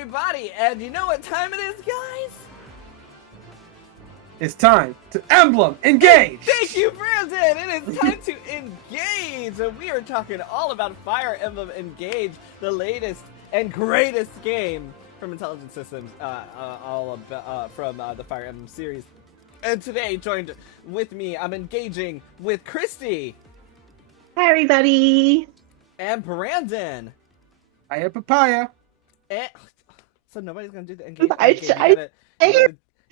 everybody, and you know what time it is, guys? It's time to Emblem Engage! Thank you, Brandon! It is time to engage! And we are talking all about Fire Emblem Engage, the latest and greatest game from Intelligent Systems, from the Fire Emblem series. And today, joined with me, I'm engaging with Kristie. Hi, everybody! And Brandon. Hiya, Papaya. And... So nobody's gonna do the engage. I didn't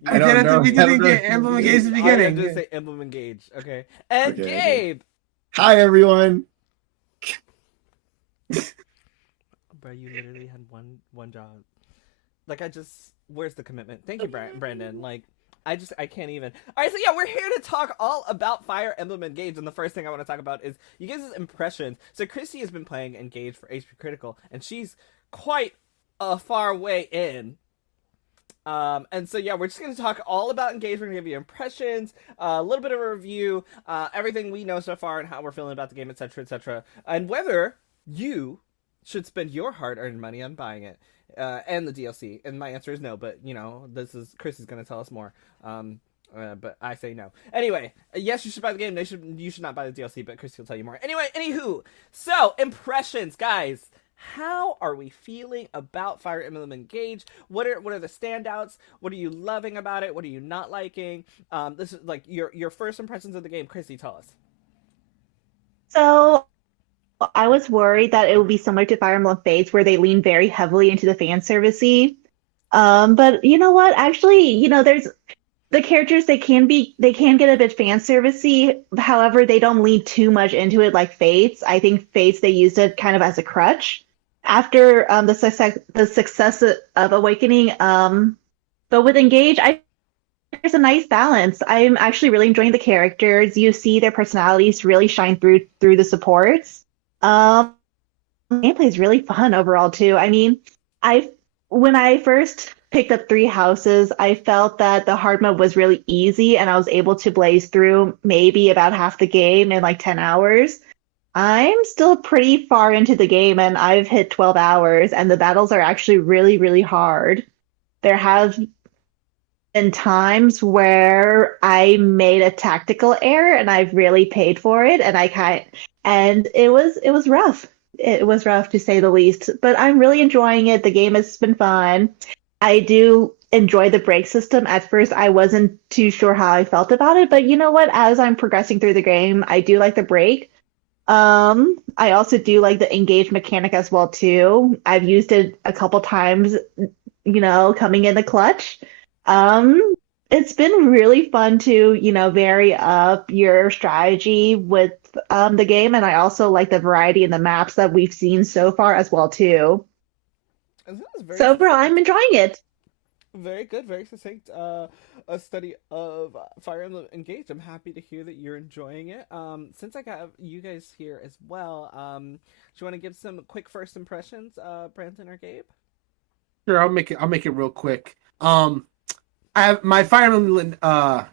think we did Emblem Engage at the beginning. I'm gonna say Emblem Engage, okay? And Okay, Gabe. Hi, everyone. Bro, you literally had one job. Like, where's the commitment? Thank you, Brandon. Like, I can't even. All right, so yeah, we're here to talk all about Fire Emblem Engage, and the first thing I want to talk about is you guys' impressions. So Kristie has been playing Engage for HP Critical, and she's quite a far way in. And so yeah, we're just going to talk all about Engage. We're going to give you impressions, a little bit of a review, everything we know so far and how we're feeling about the game, etc., etc., and whether you should spend your hard-earned money on buying it, and the DLC. And my answer is no, but you know, Chris is going to tell us more. But I say no. Anyway, yes, you should buy the game. You should not buy the DLC, but Chris will tell you more. Anyway, anywho, so impressions, guys. How are we feeling about Fire Emblem Engage? What are the standouts? What are you loving about it? What are you not liking? This is like your first impressions of the game. Kristie, tell us. So, I was worried that it would be similar to Fire Emblem Fates, where they lean very heavily into the fan servicey. But you know what? Actually, you know, there's the characters. They can get a bit fan servicey. However, they don't lean too much into it like Fates. I think Fates, they used it kind of as a crutch after the success of Awakening. But with Engage, there's a nice balance. I'm actually really enjoying the characters. You see their personalities really shine through the supports. Gameplay is really fun overall too. I mean, when I first picked up 3 houses, I felt that the hard mode was really easy, and I was able to blaze through maybe about half the game in like 10 hours. I'm still pretty far into the game, and I've hit 12 hours, and the battles are actually really, really hard. There have been times where I made a tactical error, and I've really paid for it, and it was rough. It was rough, to say the least, but I'm really enjoying it. The game has been fun. I do enjoy the break system. At first, I wasn't too sure how I felt about it, but you know what? As I'm progressing through the game, I do like the break. I also do like the engage mechanic as well too. I've used it a couple times, you know, coming in the clutch. It's been really fun to, you know, vary up your strategy with the game, and I also like the variety in the maps that we've seen so far as well too. So overall, I'm enjoying it. Very good, very succinct. A study of Fire Emblem Engage. I'm happy to hear that you're enjoying it. Since I got you guys here as well, do you want to give some quick first impressions, Brandon or Gabe? Sure, I'll make it real quick. My Fire Emblem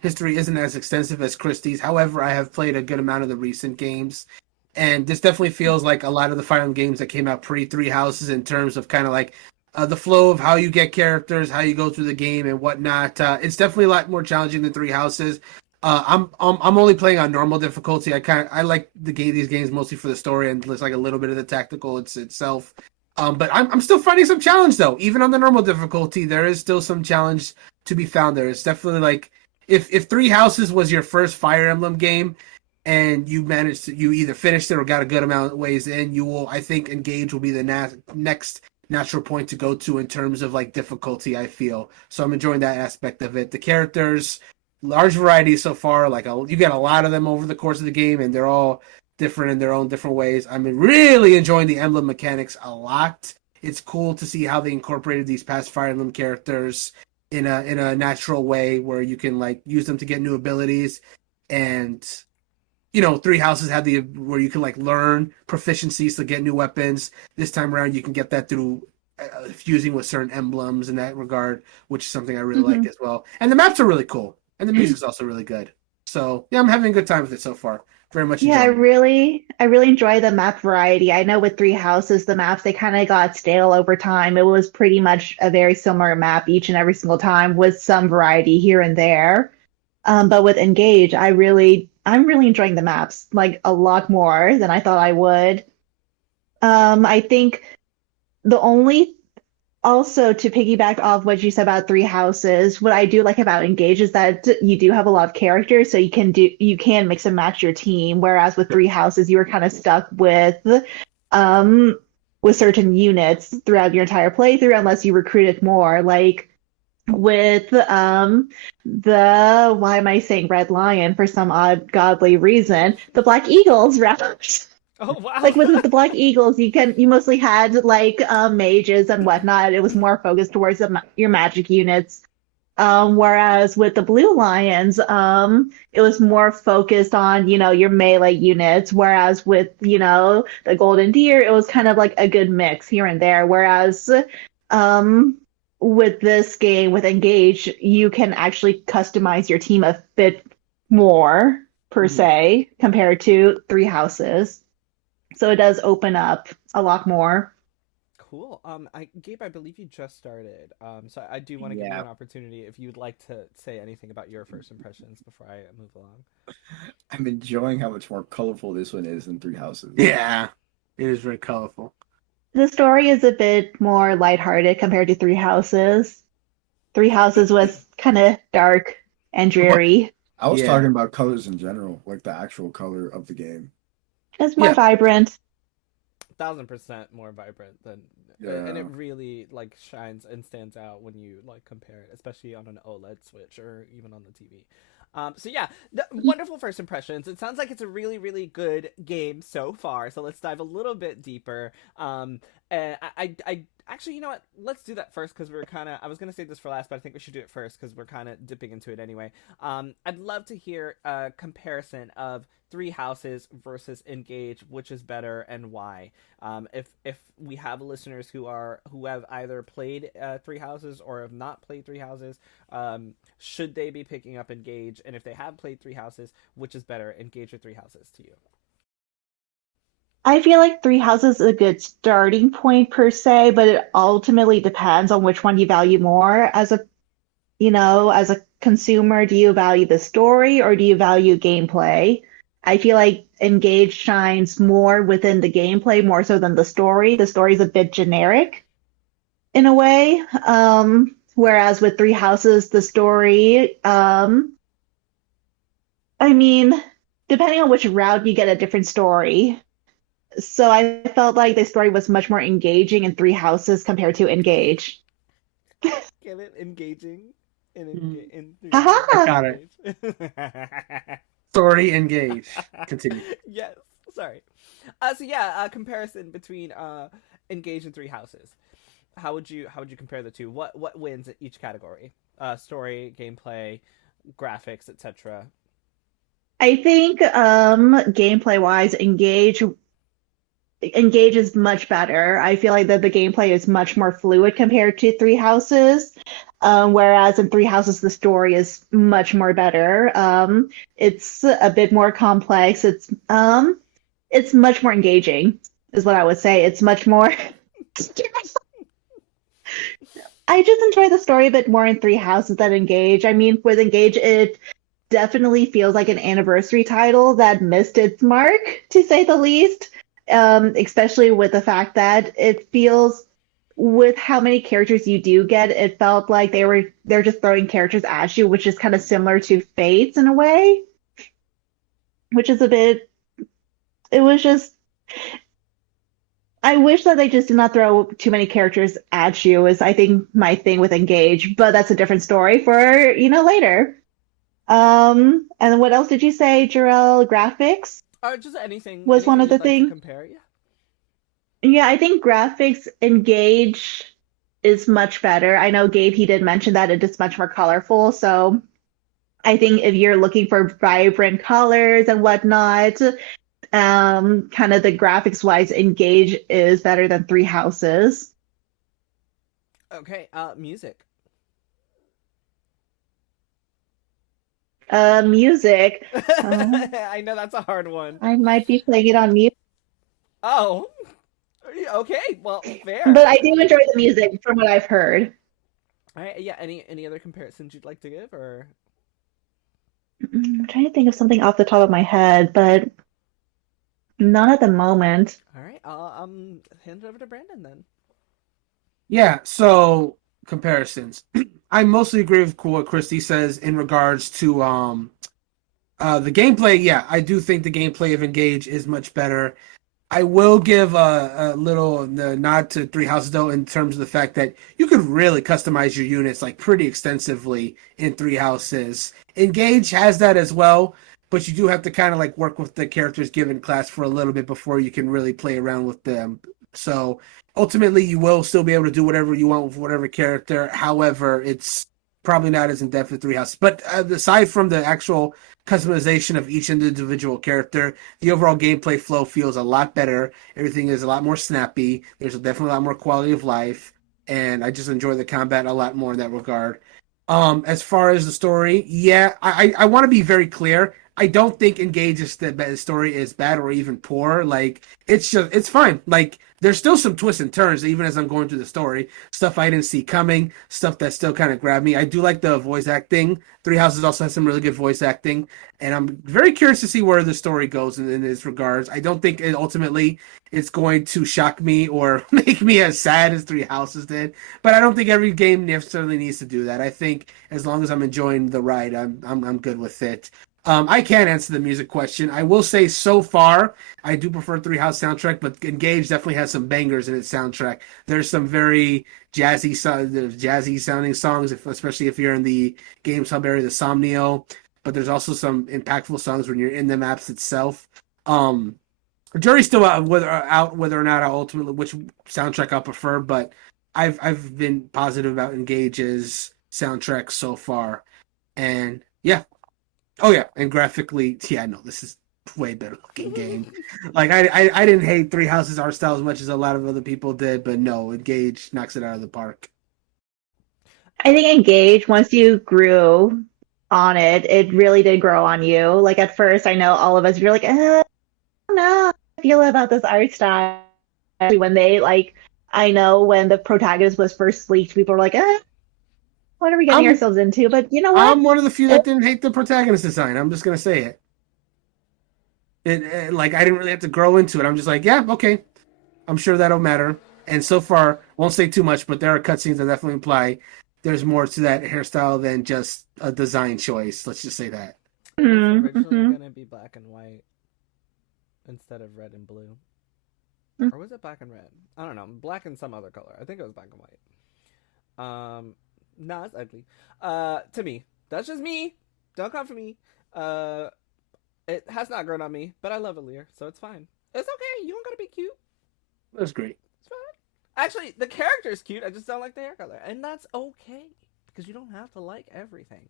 history isn't as extensive as Kristie's. However, I have played a good amount of the recent games, and this definitely feels like a lot of the Fire Emblem games that came out pre-3 Houses in terms of kind of like the flow of how you get characters, how you go through the game, and whatnot. It's definitely a lot more challenging than 3 Houses. I'm only playing on normal difficulty. I like these games mostly for the story and just like a little bit of the tactical itself. But I'm still finding some challenge though. Even on the normal difficulty, there is still some challenge to be found there. It's definitely like if 3 Houses was your first Fire Emblem game and you either finished it or got a good amount of ways in, I think Engage will be the next natural point to go to in terms of like difficulty, I feel. So I'm enjoying that aspect of it. The characters, large variety so far, like you get a lot of them over the course of the game, and they're all different in their own different ways. I'm really enjoying the emblem mechanics a lot. It's cool to see how they incorporated these past Fire Emblem characters in a natural way where you can like use them to get new abilities. And you know, 3 Houses had where you can like learn proficiencies to get new weapons. This time around, you can get that through fusing with certain emblems in that regard, which is something I really like as well. And the maps are really cool, and the music's also really good. So yeah, I'm having a good time with it so far. Very much Yeah, enjoying I really enjoy the map variety. I know with Three Houses, the maps they kind of got stale over time. It was pretty much a very similar map each and every single time with some variety here and there. But with Engage, I'm really enjoying the maps like a lot more than I thought I would. I think the only also, to piggyback off what you said about Three Houses, what I do like about Engage is that you do have a lot of characters, so you can mix and match your team. Whereas with Three Houses, you were kind of stuck um with certain units throughout your entire playthrough unless you recruited more. Like with the why am I saying Red Lion for some odd godly reason, the Black Eagles route. Oh wow. Like with the Black Eagles, you mostly had like mages and whatnot. It was more focused towards your magic units. Whereas with the Blue Lions, it was more focused on, your melee units. Whereas with, the Golden Deer, it was kind of like a good mix here and there. Whereas with this game, with Engage, you can actually customize your team a bit more per se compared to Three Houses. So it does open up a lot more. Cool. Gabe, I believe you just started. So I do want to give you Yeah. an opportunity if you'd like to say anything about your first impressions before I move along. I'm enjoying how much more colorful this one is than Three Houses. Yeah, it is very colorful. The story is a bit more lighthearted compared to Three Houses. Three Houses was kind of dark and dreary. I was Yeah. talking about colors in general, like the actual color of the game. It's more Yeah. vibrant. 1000% more vibrant than, and it really like shines and stands out when you like compare it, especially on an OLED switch or even on the TV. So yeah, wonderful first impressions. It sounds like it's a really, really good game so far. So let's dive a little bit deeper. And I actually, you know what? Let's do that first because I was gonna say this for last, but I think we should do it first because we're kind of dipping into it anyway. I'd love to hear a comparison of Three Houses versus Engage, which is better and why. If we have listeners who have either played Three Houses or have not played Three Houses, should they be picking up Engage? And if they have played Three Houses, which is better, Engage or Three Houses to you? I feel like Three Houses is a good starting point per se, but it ultimately depends on which one you value more. As a consumer, do you value the story or do you value gameplay? I feel like Engage shines more within the gameplay more so than the story. The story is a bit generic in a way. Whereas with Three Houses, the story, I mean, depending on which route you get a different story. So I felt like the story was much more engaging in Three Houses compared to Engage. Get it? Engaging in Haha! Got it. it. Story Engage. Continue. Yes. Sorry. Comparison between Engage and Three Houses. How would you compare the two? What wins at each category? Story, gameplay, graphics, etc. I think gameplay wise, Engage is much better. I feel like that the gameplay is much more fluid compared to Three Houses. Whereas in Three Houses, the story is much more better. It's a bit more complex. It's much more engaging, is what I would say. It's much more. I just enjoy the story a bit more in Three Houses than Engage. I mean, with Engage, it definitely feels like an anniversary title that missed its mark, to say the least. Especially with the fact that it feels, with how many characters you do get, it felt like they're just throwing characters at you, which is kind of similar to Fates in a way. Which is it was just, I wish that they just did not throw too many characters at you, is I think my thing with Engage, but that's a different story for, later. And what else did you say, Jarrell? Graphics? Just anything Was one of the you'd like to things. compare, yeah. Yeah, I think graphics Engage is much better. I know Gabe, he did mention that it is much more colorful. So I think if you're looking for vibrant colors and whatnot, kind of the graphics wise, Engage is better than Three Houses. Okay, music. Music. I know that's a hard one. I might be playing it on mute, Oh, okay. Well, fair. but I do enjoy the music from what I've heard. All right, yeah. Any other comparisons you'd like to give, or I'm trying to think of something off the top of my head, but none at the moment. all right? I'll hand it over to Brandon then. Yeah, so comparisons. I mostly agree with what Kristie says in regards to the gameplay. Yeah, I do think the gameplay of Engage is much better. I will give a little nod to Three Houses though, in terms of the fact that you can really customize your units like pretty extensively in Three Houses. Engage has that as well, but you do have to kind of like work with the characters given class for a little bit before you can really play around with them. So ultimately, you will still be able to do whatever you want with whatever character. However, it's probably not as in-depth as Three Houses. But aside from the actual customization of each individual character, the overall gameplay flow feels a lot better. Everything is a lot more snappy. There's definitely a lot more quality of life, and I just enjoy the combat a lot more in that regard. As far as the story, yeah, I want to be very clear. I don't think Engage's the story is bad or even poor. Like, it's fine. Like, there's still some twists and turns, even as I'm going through the story. Stuff I didn't see coming, stuff that still kind of grabbed me. I do like the voice acting. Three Houses also has some really good voice acting, and I'm very curious to see where the story goes in this regards. I don't think ultimately it's going to shock me or make me as sad as Three Houses did, but I don't think every game necessarily needs to do that. I think as long as I'm enjoying the ride, I'm good with it. I can't answer the music question. I will say so far, I do prefer Three House soundtrack, but Engage definitely has some bangers in its soundtrack. There's some very jazzy sounding songs, especially if you're in the Games Hub area, the Somnio. But there's also some impactful songs when you're in the maps itself. Jury's still out whether or not I ultimately which soundtrack I'll prefer, but I've been positive about Engage's soundtrack so far, and yeah. Oh yeah, and graphically, yeah, no, this is way better looking game. Like I didn't hate Three Houses art style as much as a lot of other people did, but no, Engage knocks it out of the park. I think Engage, once you grew on it, it really did grow on you. Like at first, I know all of us were like, I don't know how I feel about this art style. When they I know when the protagonist was first leaked, people were like, what are we getting ourselves into? But you know what? I'm one of the few that didn't hate the protagonist design. I'm just gonna say it. Like I didn't really have to grow into it. I'm just like, yeah, okay. I'm sure that'll matter. And so far, won't say too much, but there are cutscenes that definitely imply there's more to that hairstyle than just a design choice. Let's just say that. It's originally gonna be black and white instead of red and blue, or was it black and red? I don't know. Black and some other color. I think it was black and white. No, it's ugly. To me. That's just me. Don't come for me. It has not grown on me, but I love Alear, so it's fine. It's okay. You don't gotta be cute. That's great. It's fine. Actually, the character's cute. I just don't like the hair color, and that's okay because you don't have to like everything.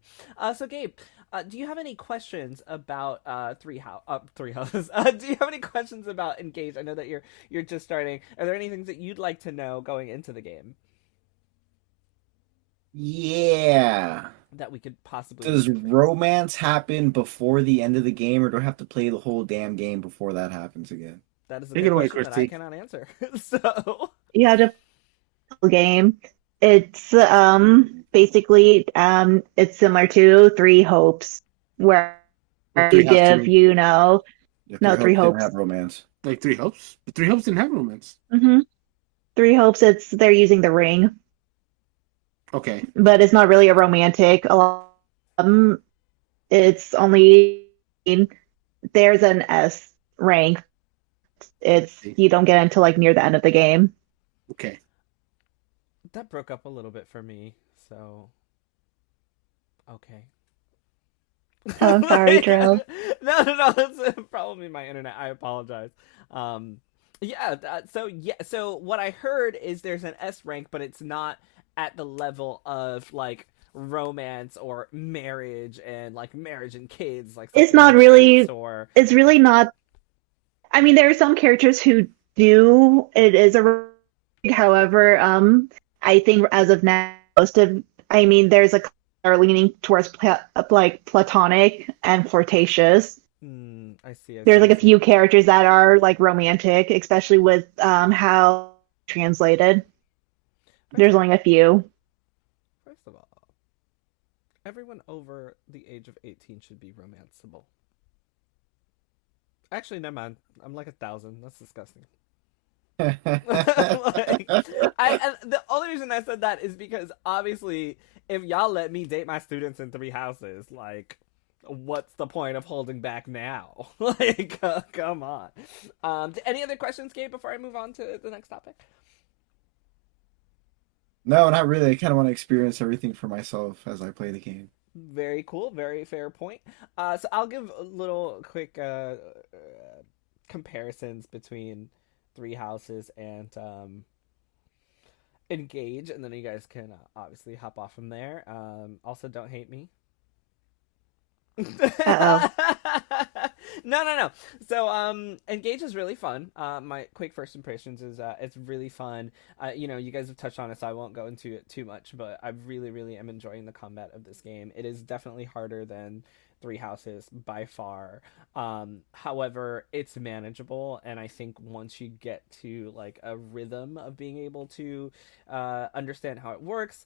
So Gabe, do you have any questions about Three Houses? Do you have any questions about Engage? I know that you're just starting. Are there any things that you'd like to know going into the game? Yeah. That we could possibly... Does romance happen before the end of the game, or do I have to play the whole damn game before that happens again? That is a Take good it away, question that I Kristie. cannot answer. So You have to play the game. It's basically it's similar to Three Hopes, where Three you Hopes give too. No, Three Didn't Hopes. have romance. Like Three Hopes? But Three Hopes didn't have romance. Three Hopes. They're using the ring, Okay. but it's not really a romantic. It's only there's an S rank. You don't get into near the end of the game. Okay. that broke up a little bit for me, so okay. Oh, I'm sorry, Drew. No, it's probably my internet. I apologize. So what I heard is there's an S rank, but it's not at the level of romance or marriage and marriage and kids. It's not really. Or... It's really not. I mean, there are some characters who do. It is a rank. However, I think as of now, there's a are leaning towards like platonic and flirtatious. I see. There's like a few characters that are like romantic, especially with how translated. There's only a few. First of all, everyone over the age of 18 should be romanceable. Actually, never mind. I'm like 1,000. That's disgusting. Like, the only reason I said that is because obviously, if y'all let me date my students in 3 houses, like, what's the point of holding back now? Like, come on. Any other questions, Gabe, before I move on to the next topic? No, not really. I kind of want to experience everything for myself as I play the game. Very cool. Very fair point. So I'll give a little quick comparisons between 3 houses and Engage, and then you guys can obviously hop off from there. Also, don't hate me. Uh-oh. No. So, Engage is really fun. My quick first impressions is it's really fun. You guys have touched on it, so I won't go into it too much, but I really, really am enjoying the combat of this game. It is definitely harder than 3 houses by far. However, it's manageable, and I think once you get to like a rhythm of being able to understand how it works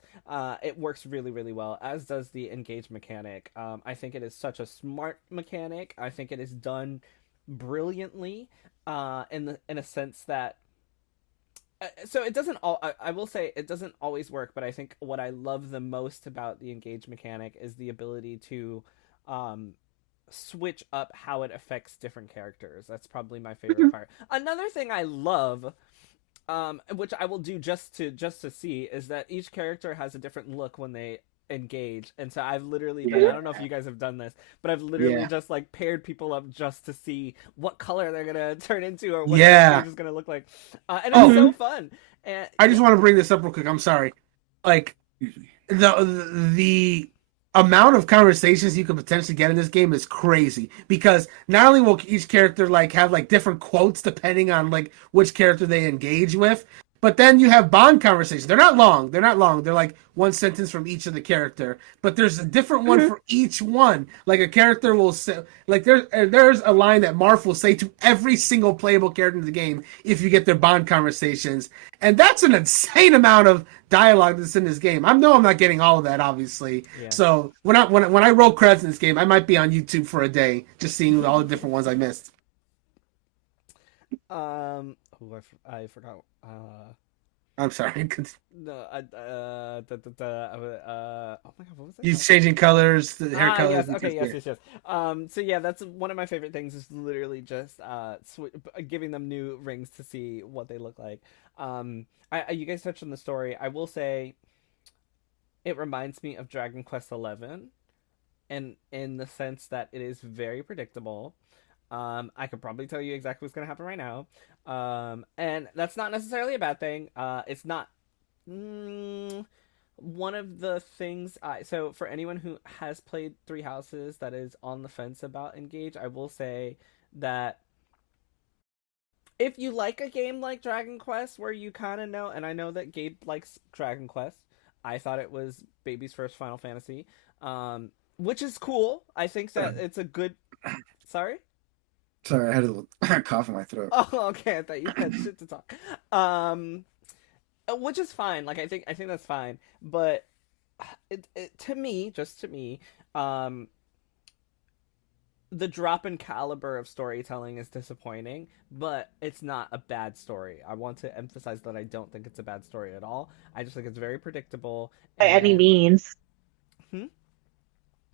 really, really well, as does the Engage mechanic. I think it is such a smart mechanic. I think it is done brilliantly in a sense that so it doesn't I will say it doesn't always work, but I think what I love the most about the Engage mechanic is the ability to switch up how it affects different characters. That's probably my favorite part. Another thing I love, which I will do just to see, is that each character has a different look when they engage. And so I've literally been, I don't know if you guys have done this, but I've literally just like paired people up just to see what color they're gonna turn into or what the engage is gonna look like. And it's so fun. And I just want to bring this up real quick. I'm sorry. Like the amount of conversations you could potentially get in this game is crazy, because not only will each character like have like different quotes depending on like which character they engage with, but then you have bond conversations. They're not long. They're like one sentence from each of the character, but there's a different one for each one. Like a character will say, like there's a line that Marth will say to every single playable character in the game if you get their bond conversations, and that's an insane amount of dialogue that's in this game. I know I'm not getting all of that, obviously. Yeah. So when I roll credits in this game, I might be on YouTube for a day just seeing all the different ones I missed. I forgot. I'm sorry. No, oh my god, what was that? He's changing colors, the hair colors. Yes. Okay, yes. So yeah, that's one of my favorite things, is literally just giving them new rings to see what they look like. You guys touched on the story. I will say, it reminds me of Dragon Quest XI, and in the sense that it is very predictable. I could probably tell you exactly what's going to happen right now. And that's not necessarily a bad thing. It's not one of the things. So for anyone who has played 3 houses that is on the fence about Engage, I will say that if you like a game like Dragon Quest, where you kind of know, and I know that Gabe likes Dragon Quest, I thought it was baby's first Final Fantasy, which is cool. I think that it's a good. Sorry. Sorry, I had a little cough in my throat. Oh, okay. I thought you had shit to talk. Which is fine. Like I think that's fine. But to me, the drop in caliber of storytelling is disappointing, but it's not a bad story. I want to emphasize that I don't think it's a bad story at all. I just think it's very predictable. By any means.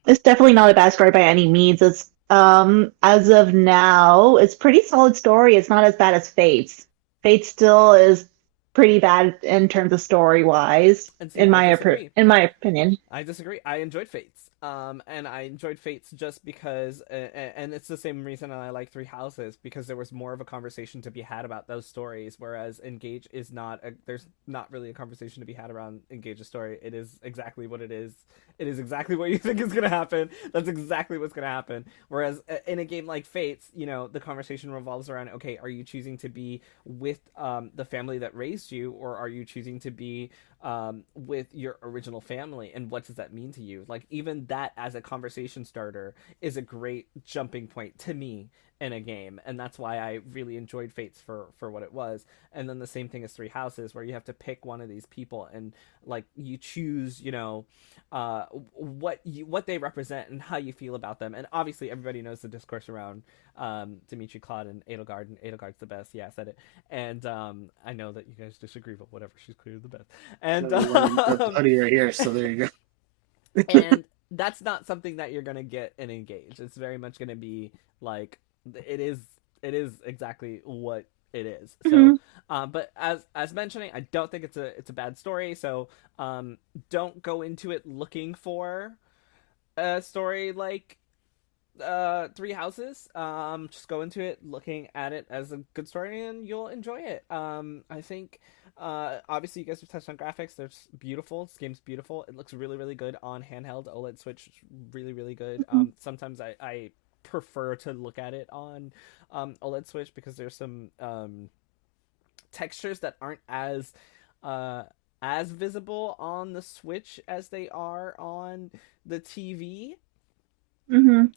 It's definitely not a bad story by any means. It's as of now, it's pretty solid story. It's not as bad as Fate's. Fate still is pretty bad in terms of story wise, in my opinion. I disagree. I enjoyed Fate's. And I enjoyed Fate's just because, and it's the same reason I like 3 houses, because there was more of a conversation to be had about those stories, whereas Engage is not. There's not really a conversation to be had around Engage's story. It is exactly what it is, It is exactly what you think is going to happen. That's exactly what's going to happen. Whereas in a game like Fates, you know, the conversation revolves around, okay, are you choosing to be with the family that raised you, or are you choosing to be with your original family? And what does that mean to you? Like, even that as a conversation starter is a great jumping point to me in a game, and that's why I really enjoyed Fates for what it was. And then the same thing as Three Houses, where you have to pick one of these people and like you choose, you know, what they represent and how you feel about them. And obviously everybody knows the discourse around Dimitri, Claude, and Edelgard, and Edelgard's the best. Yeah, I said it. And I know that you guys disagree, but whatever, she's clearly the best. And hoodie right here, so there you go. And that's not something that you're gonna get in Engage. It's very much gonna be like it is exactly what it is. So but as mentioning, I don't think it's a bad story, so don't go into it looking for a story like Three Houses. Just go into it looking at it as a good story, and you'll enjoy it. I think obviously you guys have touched on graphics. They're just beautiful. This game's beautiful. It looks really, really good on handheld. OLED Switch, really, really good. Sometimes I prefer to look at it on OLED Switch because there's some textures that aren't as visible on the Switch as they are on the TV.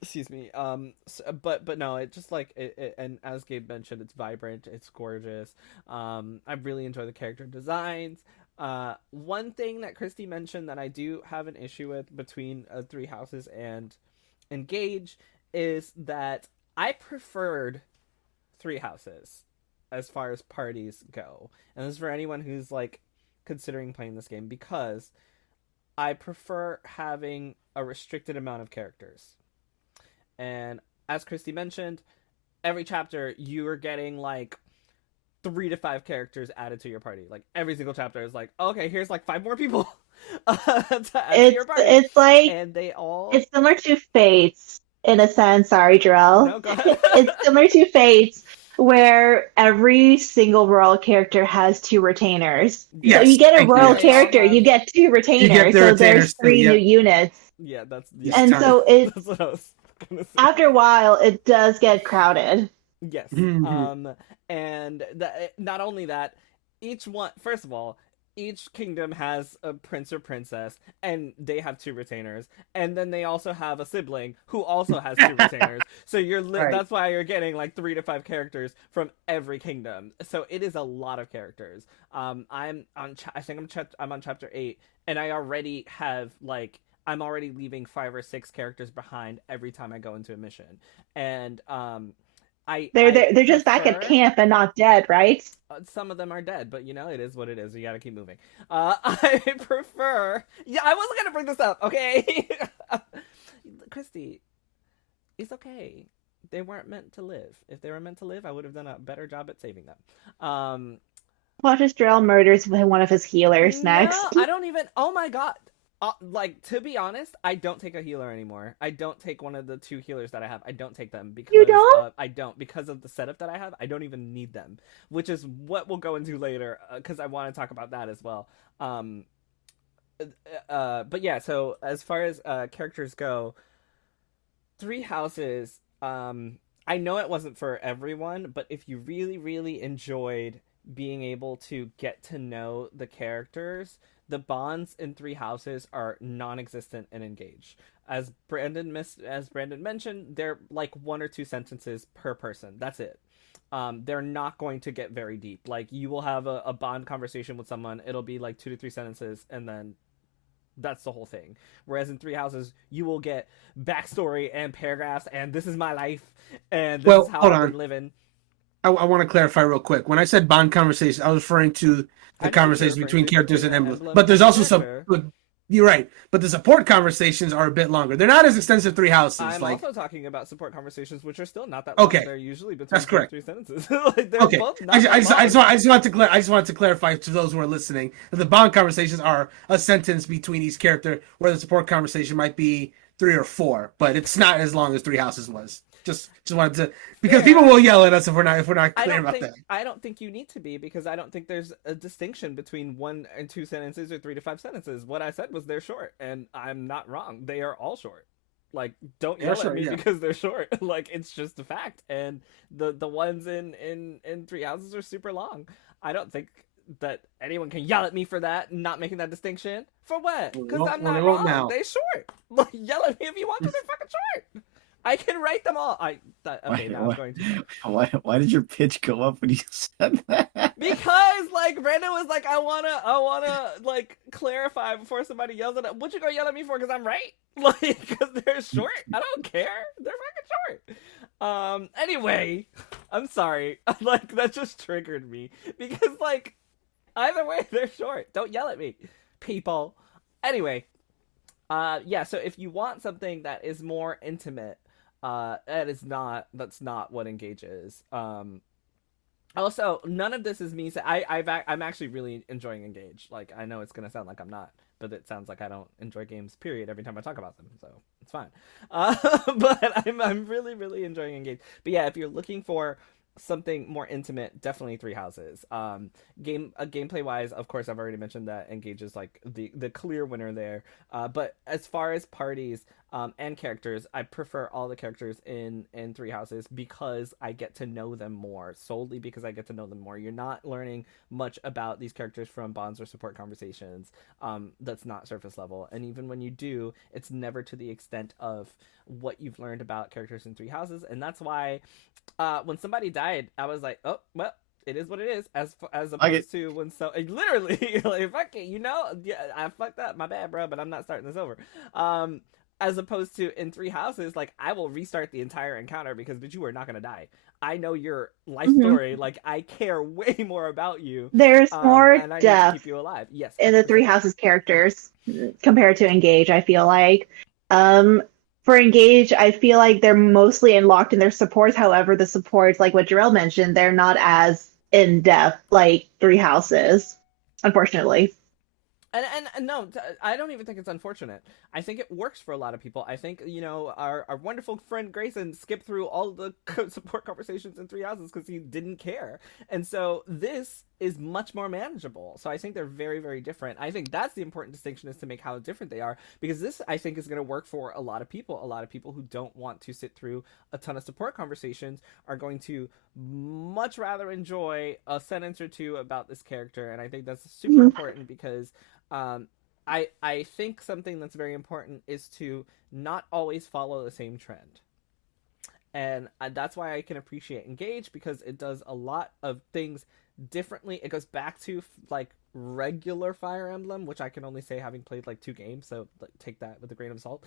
Excuse me. But no, it just like it, and as Gabe mentioned, it's vibrant, it's gorgeous. I really enjoy the character designs. One thing that Kristie mentioned that I do have an issue with between Three Houses and Engage is that I preferred Three Houses as far as parties go. And this is for anyone who's like considering playing this game, because I prefer having a restricted amount of characters. And as Kristie mentioned, every chapter you are getting like 3 to 5 characters added to your party. Like every single chapter is like, okay, here's like 5 more people to add to your party. It's like, and they all. It's similar to Fates in a sense. Sorry, Jarrell. No, go ahead. It's similar to Fates, where every single royal character has 2 retainers. Yes, so you get a royal you. character, you get 2 retainers. the So retainers there's 3 too, new yep. units. Yeah, that's And so it that's what I was gonna say. after a while it does get crowded. Yes. Mhm. And not only that, first of all, each kingdom has a prince or princess, and they have 2 retainers, and then they also have a sibling who also has 2 retainers. So Right. that's why you're getting like 3 to 5 characters from every kingdom. So it is a lot of characters. I'm on chapter 8, and I already have like I'm already leaving 5 or 6 characters behind every time I go into a mission, and They're just back at prefer- camp and not dead, right? Some of them are dead, but you know, it is what it is. You gotta keep moving. I prefer. Yeah, I wasn't gonna bring this up, okay? Kristie, it's okay. They weren't meant to live. If they were meant to live, I would have done a better job at saving them. Watch as Jarrell murders one of his healers next. No, I don't even. Oh my god. Like, to be honest, I don't take a healer anymore. I don't take one of the 2 healers that I have. I don't take them because You don't? I don't, because of the setup that I have. I don't even need them, which is what we'll go into later, because I want to talk about that as well. But yeah, so as far as characters go, Three Houses, I know it wasn't for everyone, but if you really, really enjoyed being able to get to know the characters, the bonds in Three Houses are non-existent in Engage. As Brandon mentioned, they're like 1 or 2 sentences per person. That's it. They're not going to get very deep. Like, you will have a bond conversation with someone. It'll be like 2 to 3 sentences, and then that's the whole thing. Whereas in Three Houses, you will get backstory and paragraphs, and this is my life, and this is how I've been living. I want to clarify real quick. When I said bond conversation, I was referring to the conversation between characters and emblems. But there's also some. You're right, but the support conversations are a bit longer. They're not as extensive. Three Houses. I'm like, also talking about support conversations, which are still not that long. Okay. They're usually between That's correct. 2 or 3 sentences. Like, they're okay. both not I that just wanted to clarify to those who are listening that the bond conversations are a sentence between each character, where the support conversation might be 3 or 4, but it's not as long as Three Houses was. Just wanted to, because people will yell at us if we're not clear about that. I don't think you need to be, because I don't think there's a distinction between 1 and 2 sentences or 3 to 5 sentences. What I said was they're short, and I'm not wrong. They are all short. Like, don't yell at me because they're short. Like, it's just a fact. And the ones in Three Houses are super long. I don't think that anyone can yell at me for that, not making that distinction. For what? Because I'm not wrong. Now. They're short. Like, yell at me if you want to. They're fucking short. I can write them all. I'm going to. Why did your pitch go up when you said that? Because like Brandon was like, I wanna like clarify before somebody yells at it. What you gonna yell at me for? Because I'm right. Like, because they're short. I don't care. They're fucking short. Anyway, I'm sorry. Like, that just triggered me because like either way they're short. Don't yell at me, people. Anyway, yeah. So if you want something that is more intimate. That's not what Engage is. Also, none of this is me saying I'm actually really enjoying Engage. Like, I know it's gonna sound like I'm not, but it sounds like I don't enjoy games, period, every time I talk about them, so it's fine. But I'm really, really enjoying Engage. But yeah, if you're looking for something more intimate, definitely Three Houses. Gameplay wise, of course, I've already mentioned that Engage is like the clear winner there. But as far as parties and characters, I prefer all the characters in Three Houses because I get to know them more, solely because I get to know them more. You're not learning much about these characters from bonds or support conversations. That's not surface level, and even when you do, it's never to the extent of what you've learned about characters in Three Houses. And that's why when somebody died, I was like, oh well, it is what it is, as opposed to when literally like, fuck it, yeah, I fucked up, my bad, bro, but I'm not starting this over. As opposed to in Three Houses, like, I will restart the entire encounter because, bitch, you are not gonna die. I know your life story. Like, I care way more about you. There's more and I depth need to keep you alive. Yes, in the Three Houses characters compared to Engage, I feel like. For Engage, I feel like they're mostly unlocked in their supports. However, the supports, like what Jarrell mentioned, they're not as in-depth like Three Houses, unfortunately. And no, I don't even think it's unfortunate. I think it works for a lot of people. I think, our wonderful friend Grayson skipped through all the support conversations in Three Houses because he didn't care. And so this is much more manageable. So I think they're very, very different. I think that's the important distinction, is to make how different they are, because this, I think, is going to work for a lot of people. A lot of people who don't want to sit through a ton of support conversations are going to much rather enjoy a sentence or two about this character. And I think that's super important because I think something that's very important is to not always follow the same trend. And that's why I can appreciate Engage, because it does a lot of things differently. It goes back to like regular Fire Emblem, which I can only say having played like 2 games, so like, take that with a grain of salt,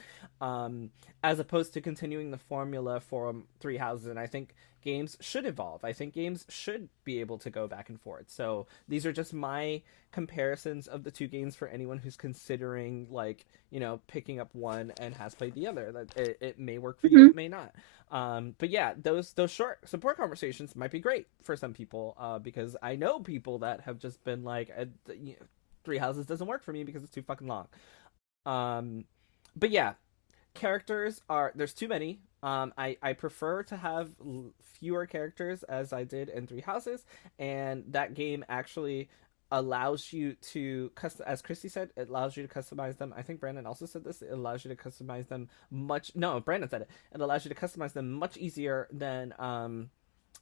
as opposed to continuing the formula for Three Houses. And I think games should evolve. I think games should be able to go back and forth. So these are just my comparisons of the 2 games for anyone who's considering, like, picking up one and has played the other. That it may work for you, it may not. But yeah, those short support conversations might be great for some people, because I know people that have just been like, Three Houses doesn't work for me because it's too fucking long. But yeah, characters there's too many. I prefer to have fewer characters, as I did in Three Houses, and that game actually allows you to as Kristie said, it allows you to customize them. I think Brandon also said this. It allows you to customize them Brandon said it. It allows you to customize them much easier than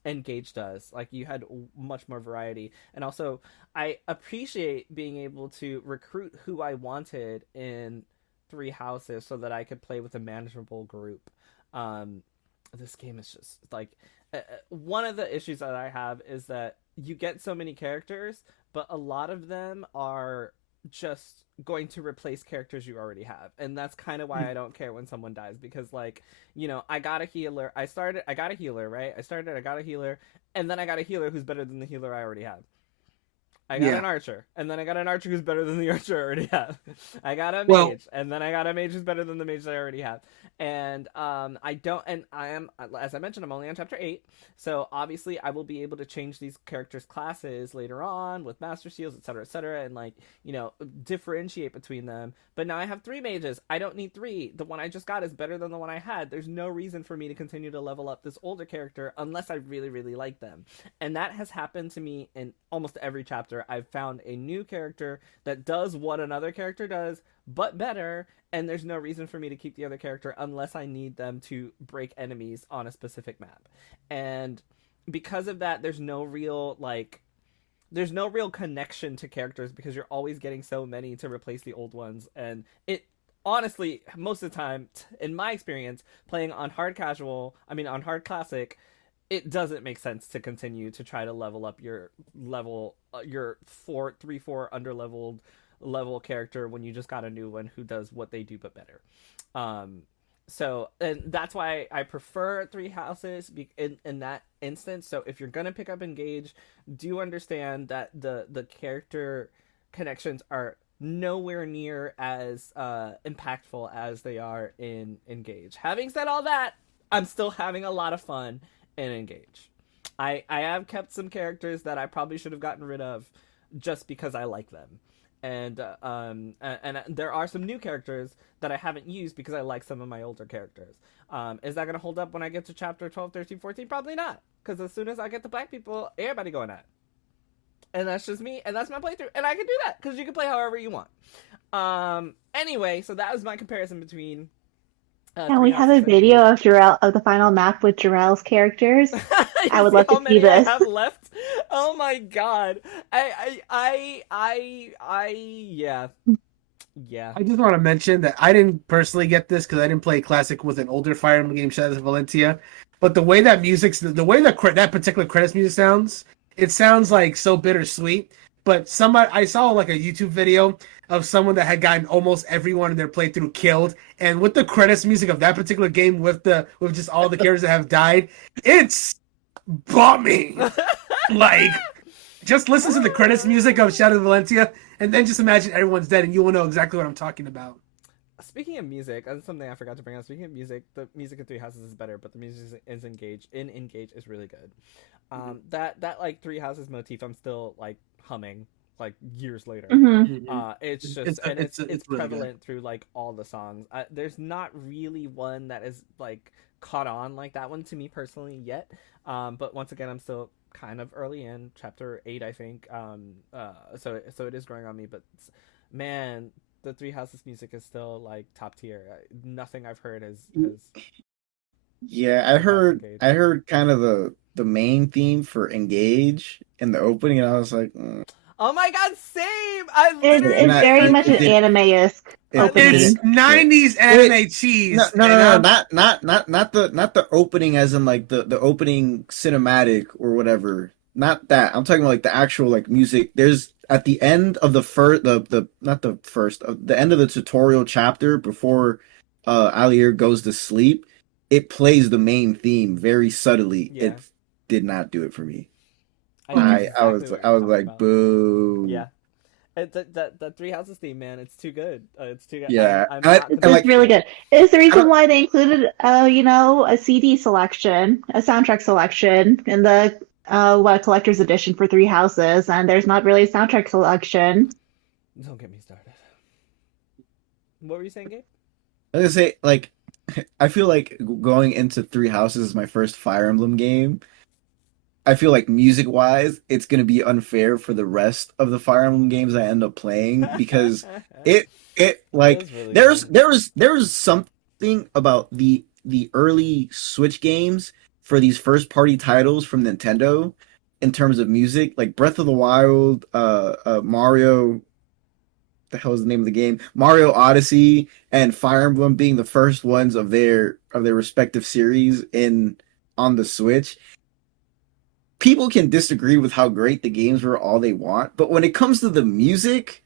Engage does. Like, you had much more variety. And also, I appreciate being able to recruit who I wanted in Three Houses so that I could play with a manageable group. This game is just like, one of the issues that I have is that you get so many characters, but a lot of them are just going to replace characters you already have. And that's kind of why I don't care when someone dies, because, like, I got a healer. I got a healer, right? I got a healer, and then I got a healer who's better than the healer I already have. I got Yeah. an archer, and then I got an archer who's better than the archer I already have. I got a Well- mage, and then I got a mage who's better than the mage that I already have. And I am, as I mentioned, I'm only on chapter 8, so obviously I will be able to change these characters' classes later on with master seals, etc., and like, you know, differentiate between them. But now I have 3 mages. I don't need 3. The one I just got is better than the one I had. There's no reason for me to continue to level up this older character unless I really, really like them. And that has happened to me in almost every chapter. I've found a new character that does what another character does, but better, and there's no reason for me to keep the other character unless I need them to break enemies on a specific map. And because of that, there's no real connection to characters because you're always getting so many to replace the old ones. And it honestly, most of the time, in my experience, playing on hard classic, it doesn't make sense to continue to try to level up your level, your 4 underleveled level character when you just got a new one who does what they do but better. So, and that's why I prefer 3 houses in that instance. So if you're gonna pick up Engage, do understand that the character connections are nowhere near as impactful as they are in Engage. Having said all that, I'm still having a lot of fun in Engage. I have kept some characters that I probably should have gotten rid of just because I like them. And there are some new characters that I haven't used because I like some of my older characters. Is that going to hold up when I get to chapter 12, 13, 14? Probably not. Because as soon as I get the black people, everybody going at it. And that's just me, and that's my playthrough. And I can do that, because you can play however you want. Anyway, so that was my comparison between... And we have a video of the final map with Jarrell's characters. I would love to see this. I have left. Oh my god. Yeah. I just want to mention that I didn't personally get this because I didn't play Classic with an older Fire Emblem game, Shadows of Valentia. But the way that that particular credits music sounds, it sounds like so bittersweet. But I saw like a YouTube video of someone that had gotten almost everyone in their playthrough killed, and with the credits music of that particular game, with just all the characters that have died, it's bombing. Like, just listen to the credits music of Shadow of Valentia, and then just imagine everyone's dead, and you will know exactly what I'm talking about. Speaking of music, that's something I forgot to bring up. Speaking of music, the music in 3 Houses is better, but the music is Engage is really good. That like 3 Houses motif, I'm still like humming like years later. It's just it's really prevalent through like all the songs. There's not really one that is like caught on like that one to me personally yet. But once again, I'm still kind of early in chapter 8, I think. So it is growing on me. But man, the 3 Houses music is still like top tier. Nothing I've heard has. Yeah, I heard kind of the main theme for Engage in the opening, and I was like, oh my god, same! It's very much an anime-esque opening. It's 90s anime cheese. No, not the opening as in like the opening cinematic or whatever. Not that. I'm talking about like the actual like music. There's at the end of the end of the tutorial chapter before Alier goes to sleep, it plays the main theme very subtly. Yeah. It did not do it for me. I was like, boo. Yeah. The 3 Houses theme, man, it's too good. It's too good. Yeah, it's really good. It's the reason why they included, a CD selection, a soundtrack selection in the collector's edition for 3 Houses, and there's not really a soundtrack selection. Don't get me started. What were you saying, Gabe? I was gonna say, like, I feel like going into 3 Houses is my first Fire Emblem game. I feel like music-wise, it's gonna be unfair for the rest of the Fire Emblem games I end up playing because it like really there's something about the early Switch games for these first-party titles from Nintendo in terms of music, like Breath of the Wild, Mario. The hell is the name of the game? Mario Odyssey and Fire Emblem being the first ones of their respective series on the Switch. People can disagree with how great the games were all they want, but when it comes to the music,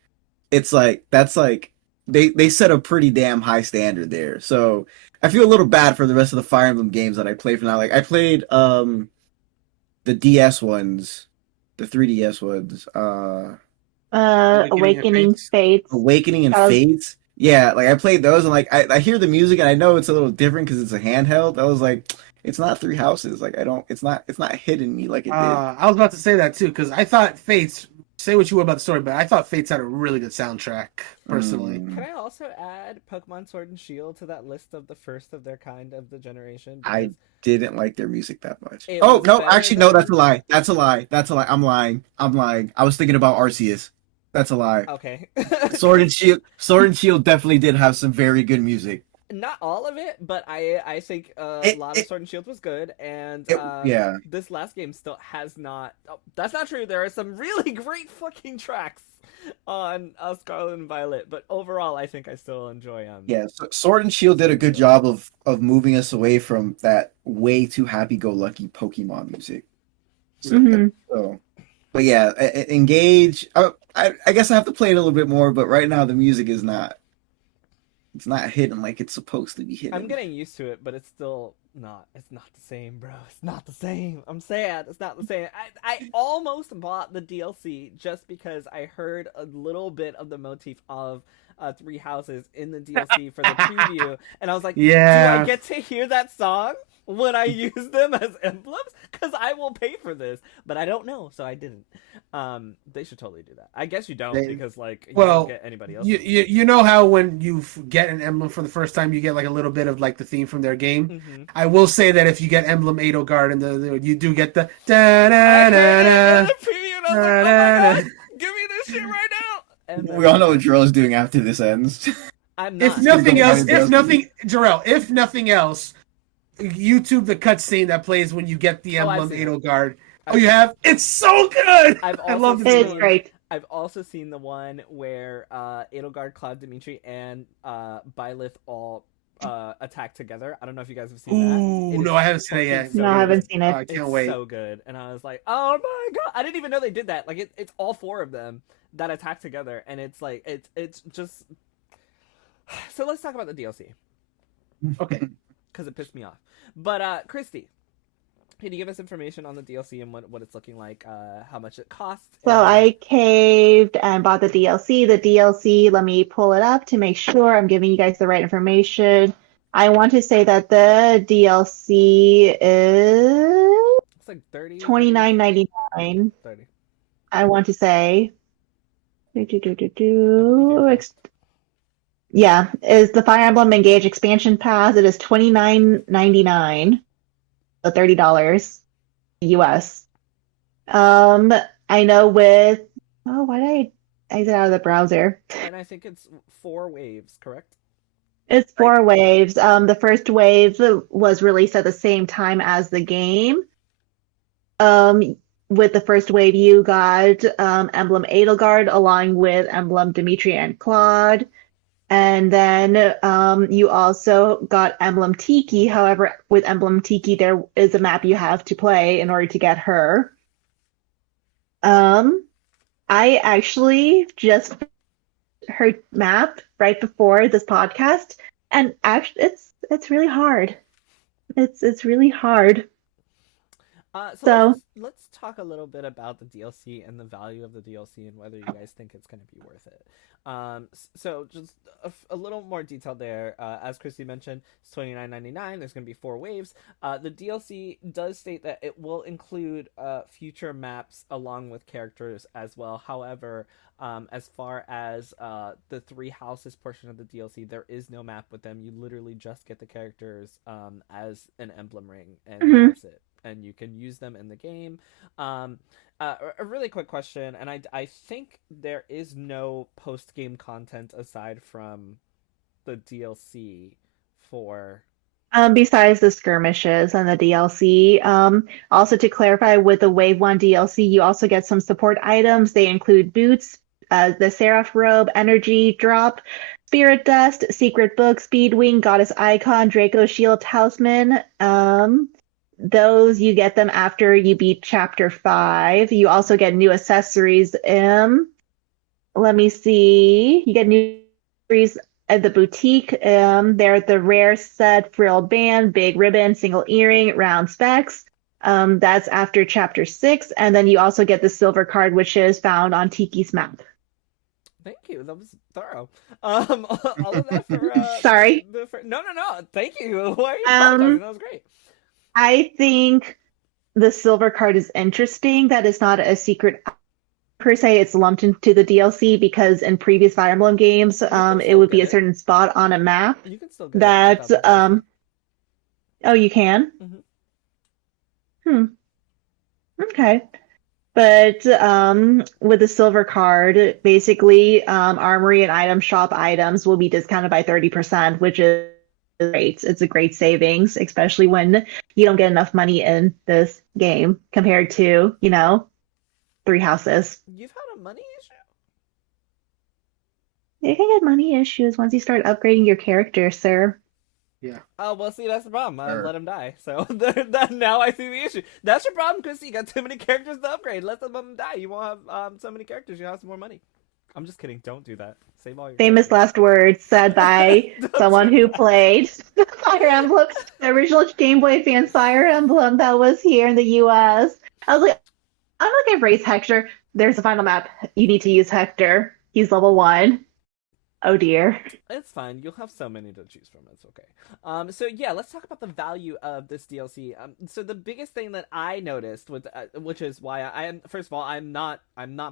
it's like that's like they set a pretty damn high standard there. So I feel a little bad for the rest of the Fire Emblem games that I play for now. Like I played the DS ones the 3DS ones. Awakening Fates. Awakening and That was- Fates. Yeah, like I played those and like I hear the music and I know it's a little different because it's a handheld. I was like, it's not Three Houses. Like I don't, it's not hitting me like it did. I was about to say that too because I thought Fates. Say what you will about the story, but I thought Fates had a really good soundtrack personally. Mm. Can I also add Pokemon Sword and Shield to that list of the first of their kind of the generation? I Because didn't like their music that much. It Oh was no, better actually no, than- that's a lie. That's a lie. That's a lie. I'm lying. I was thinking about Arceus. That's a lie. okay. Sword and Shield definitely did have some very good music. Not all of it, but I think a lot of Sword and Shield was good, and Yeah. this last game still has not. Oh, that's not true. There are some really great fucking tracks on Scarlet and Violet, but overall, I think I still enjoy Yeah, so Sword and Shield did a good job of moving us away from that way too happy-go-lucky Pokemon music. So, Mhm. but yeah, Engage. I guess I have to play it a little bit more, but right now the music is not. It's not hitting like it's supposed to be hitting. I'm getting used to it, but it's still not. It's not the same, bro. It's not the same. I'm sad. It's not the same. I almost bought the DLC just because I heard a little bit of the motif of Three Houses in the DLC for the preview, and I was like, Yeah. do I get to hear that song when I use them as emblems? Because I will pay for this, but I don't know, so I didn't. They should totally do that. I guess you don't because like you don't get anybody else. You know how when you get an emblem for the first time, you get like a little bit of like the theme from their game. Mm-hmm. I will say that if you get emblem Edelgard and you do get the da I da heard it da in the preview, and I was like, oh my god, give me this shit right now. And We all know what Drill is doing after this ends. I'm not. If nothing Don't else, mind if those. nothing, Jarrell, if nothing else, YouTube the cutscene that plays when you get the Oh, I've emblem seen it. Oh, you have? It's so good. I've I love also this. It's seen- great. I've also seen the one where Edelgard, Cloud, Dimitri, and Byleth all attack together. I don't know if you guys have seen that. Ooh, It no, is I haven't seen it fucking yet. so No, I good. haven't seen it. I can't It's wait. so good, and I was like, "Oh my god!" I didn't even know they did that. Like, it's all four of them that attack together, and it's like it's just. So let's talk about the DLC Okay. because it pissed me off. But Kristie, can you give us information on the DLC and what it's looking like? How much it costs? So I caved and bought the DLC. The DLC, let me pull it up to make sure I'm giving you guys the right information. I want to say that the DLC is It's like 30. $29.99. 30. I want to say. you're Yeah, is the Fire Emblem Engage expansion pass. It is $29.99, so $30 US. I know with why did I exit out of the browser? And I think it's 4 waves, correct? It's 4 waves. The first wave was released at the same time as the game. With the first wave, you got Emblem Edelgard along with Emblem Dimitri and Claude. And then you also got Emblem Tiki. However, with Emblem Tiki, there is a map you have to play in order to get her. I actually just heard map right before this podcast, and actually, it's really hard. It's really hard. So let's talk a little bit about the DLC and the value of the DLC and whether you guys think it's going to be worth it. So just a little more detail there. As Kristie mentioned, it's $29.99. There's going to be 4 waves. The DLC does state that it will include future maps along with characters as well. However, as far as the 3 houses portion of the DLC, there is no map with them. You literally just get the characters as an emblem ring, and that's it. And you can use them in the game. A really quick question, and I think there is no post-game content aside from the DLC for... Besides the skirmishes and the DLC. Also to clarify, with the Wave 1 DLC, you also get some support items. They include boots, the Seraph Robe, Energy Drop, Spirit Dust, Secret Book, Speedwing, Goddess Icon, Draco Shield, Talisman. Those you get them after you beat Chapter 5. You also get new accessories. Let me see. You get new accessories at the boutique. They're the rare set, frilled band, big ribbon, single earring, round specs. That's after chapter 6, and then you also get the silver card, which is found on Tiki's map. Thank you. That was thorough. All of that for Sorry. no. Thank you. Why are you Um, apologizing? That was great. I think the silver card is interesting. That is not a secret per se. It's lumped into the DLC because in previous Fire Emblem games, can it still would be get a it. certain spot on a map You can still get it that without the DLC. oh, you can? Mhm. Hmm. Okay. But with the silver card, basically, armory and item shop items will be discounted by 30%, which is great. It's a great savings, especially when you don't get enough money in this game compared to, three houses. You've had a money issue? You can get money issues once you start upgrading your character, sir. Yeah. Oh, well, see, that's the problem. I Sure. let him die. So now I see the issue. That's your problem, Kristie. You got too many characters to upgrade. Let them die. You won't have so many characters. You have some more money. I'm just kidding. Don't do that. Save all your Famous characters. last words said by Don't someone do who that. played Fire Emblem, the original Game Boy Advance Fire Emblem that was here in the US. I was like, I'm not gonna raise Hector. There's a final map. You need to use Hector. He's level 1. Oh dear. It's fine. You'll have so many to choose from. It's okay. So yeah, let's talk about the value of this DLC. So the biggest thing that I noticed with, which is why I am, first of all, I'm not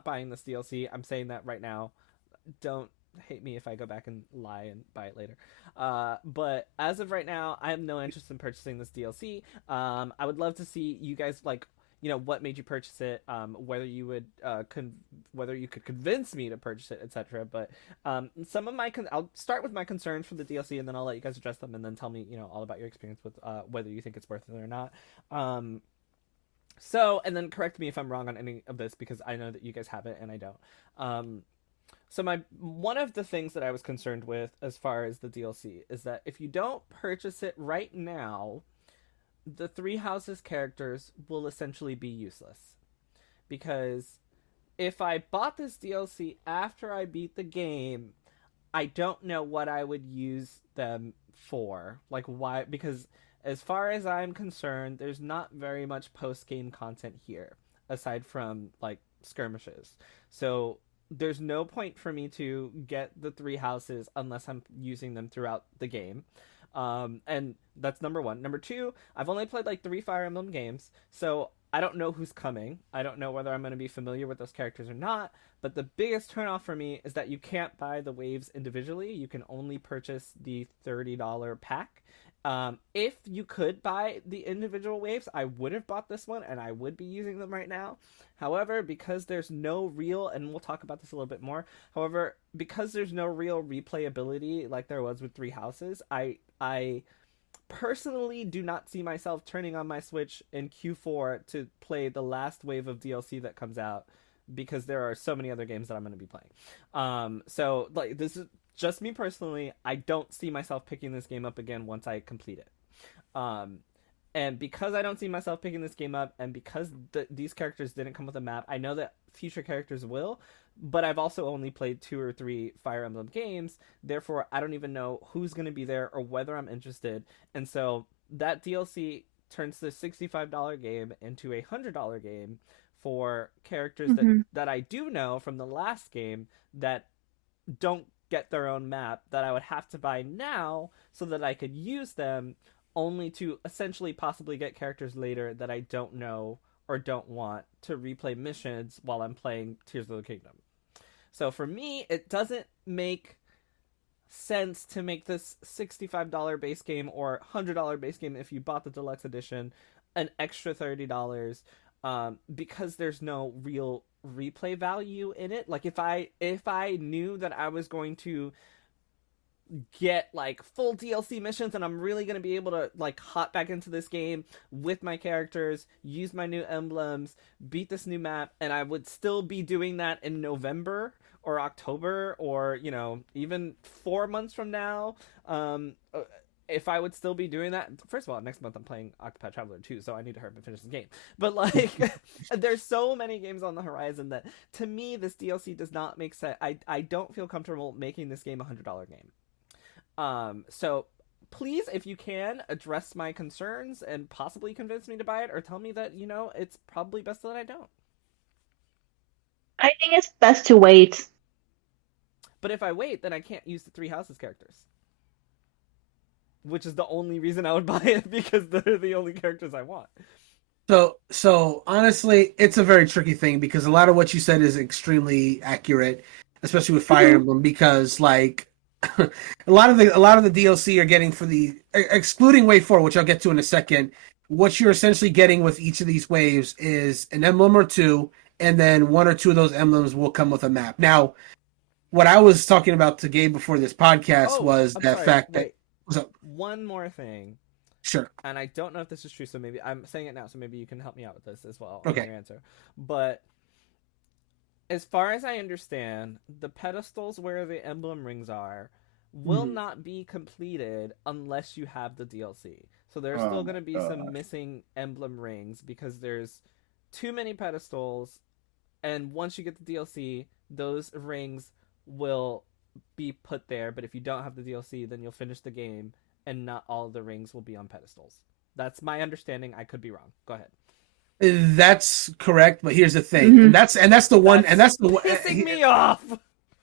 buying this DLC. I'm saying that right now. Don't hate me if I go back and lie and buy it later. But as of right now, I have no interest in purchasing this DLC. I would love to see you guys what made you purchase it, whether you would whether you could convince me to purchase it, etc. But some of my I'll start with my concerns for the DLC, and then I'll let you guys address them, and then tell me all about your experience with whether you think it's worth it or not. So, and then correct me if I'm wrong on any of this, because I know that you guys have it and I don't. So one of the things that I was concerned with as far as the DLC is that if you don't purchase it right now, the Three Houses characters will essentially be useless. Because if I bought this DLC after I beat the game, I don't know what I would use them for. Like, why? Because as far as I'm concerned, there's not very much post-game content here, aside from, like, skirmishes. So there's no point for me to get the Three Houses unless I'm using them throughout the game. And that's number one. Number two, I've only played like 3 Fire Emblem games, so I don't know who's coming. I don't know whether I'm going to be familiar with those characters or not. But the biggest turnoff for me is that you can't buy the waves individually. You can only purchase the $30 pack. If you could buy the individual waves, I would have bought this one and I would be using them right now. However, because there's no real, and we'll talk about this a little bit more, however, because there's no real replayability like there was with Three Houses, I personally do not see myself turning on my Switch in Q4 to play the last wave of DLC that comes out, because there are so many other games that I'm going to be playing. So, like, this is just me personally. I don't see myself picking this game up again once I complete it. And because I don't see myself picking this game up, and because these characters didn't come with a map, I know that future characters will, but I've also only played 2 or 3 Fire Emblem games, therefore I don't even know who's going to be there or whether I'm interested, and so that DLC turns the $65 game into a $100 game for characters that I do know from the last game that don't get their own map, that I would have to buy now so that I could use them, only to essentially possibly get characters later that I don't know or don't want to replay missions while I'm playing Tears of the Kingdom. So for me, it doesn't make sense to make this $65 base game or $100 base game if you bought the deluxe edition an extra $30, because there's no real replay value in it. Like, if I knew that I was going to get like full DLC missions and I'm really going to be able to like hop back into this game with my characters, use my new emblems, beat this new map, and I would still be doing that in November or October, or even 4 months from now, if I would still be doing that. First of all, next month I'm playing Octopath Traveler 2, so I need to hurry up and finish the game. But like, there's so many games on the horizon that to me this DLC does not make sense. I don't feel comfortable making this game a $100 game. So please, if you can, address my concerns and possibly convince me to buy it, or tell me that, it's probably best that I don't. I think it's best to wait. But if I wait, then I can't use the Three Houses characters. Which is the only reason I would buy it, because they're the only characters I want. So honestly, it's a very tricky thing, because a lot of what you said is extremely accurate, especially with Fire Emblem, because like a lot of the DLC you're getting for the excluding Wave 4, which I'll get to in a second, what you're essentially getting with each of these waves is an emblem or two, and then one or two of those emblems will come with a map. Now, what I was talking about to Gabe before this podcast was fact that. One more thing. Sure. And I don't know if this is true, so maybe I'm saying it now, so maybe you can help me out with this as well. Okay. On your answer. But as far as I understand, the pedestals where the emblem rings are will not be completed unless you have the DLC. So there's still going to be some missing emblem rings, because there's too many pedestals, and once you get the DLC, those rings will be put there. But if you don't have the DLC, then you'll finish the game and not all of the rings will be on pedestals. That's my understanding. I could be wrong. Go ahead. That's correct, but here's the thing, and that's the one, pissing me off.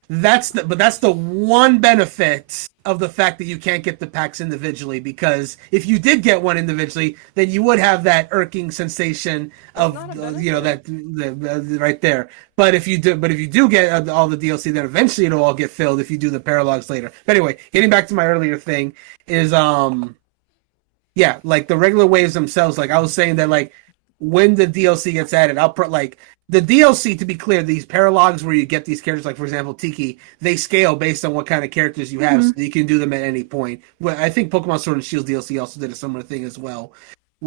That's the one benefit of the fact that you can't get the packs individually, because if you did get one individually, then you would have that irking sensation of that right there. But if you do get all the DLC, then eventually it'll all get filled if you do the paralogs later. But anyway, getting back to my earlier thing is like the regular waves themselves, like I was saying that like when the DLC gets added, I'll put like the DLC, to be clear, these paralogs where you get these characters, like for example Tiki, they scale based on what kind of characters you have, so you can do them at any point. Well, I think Pokemon Sword and Shield DLC also did a similar thing as well.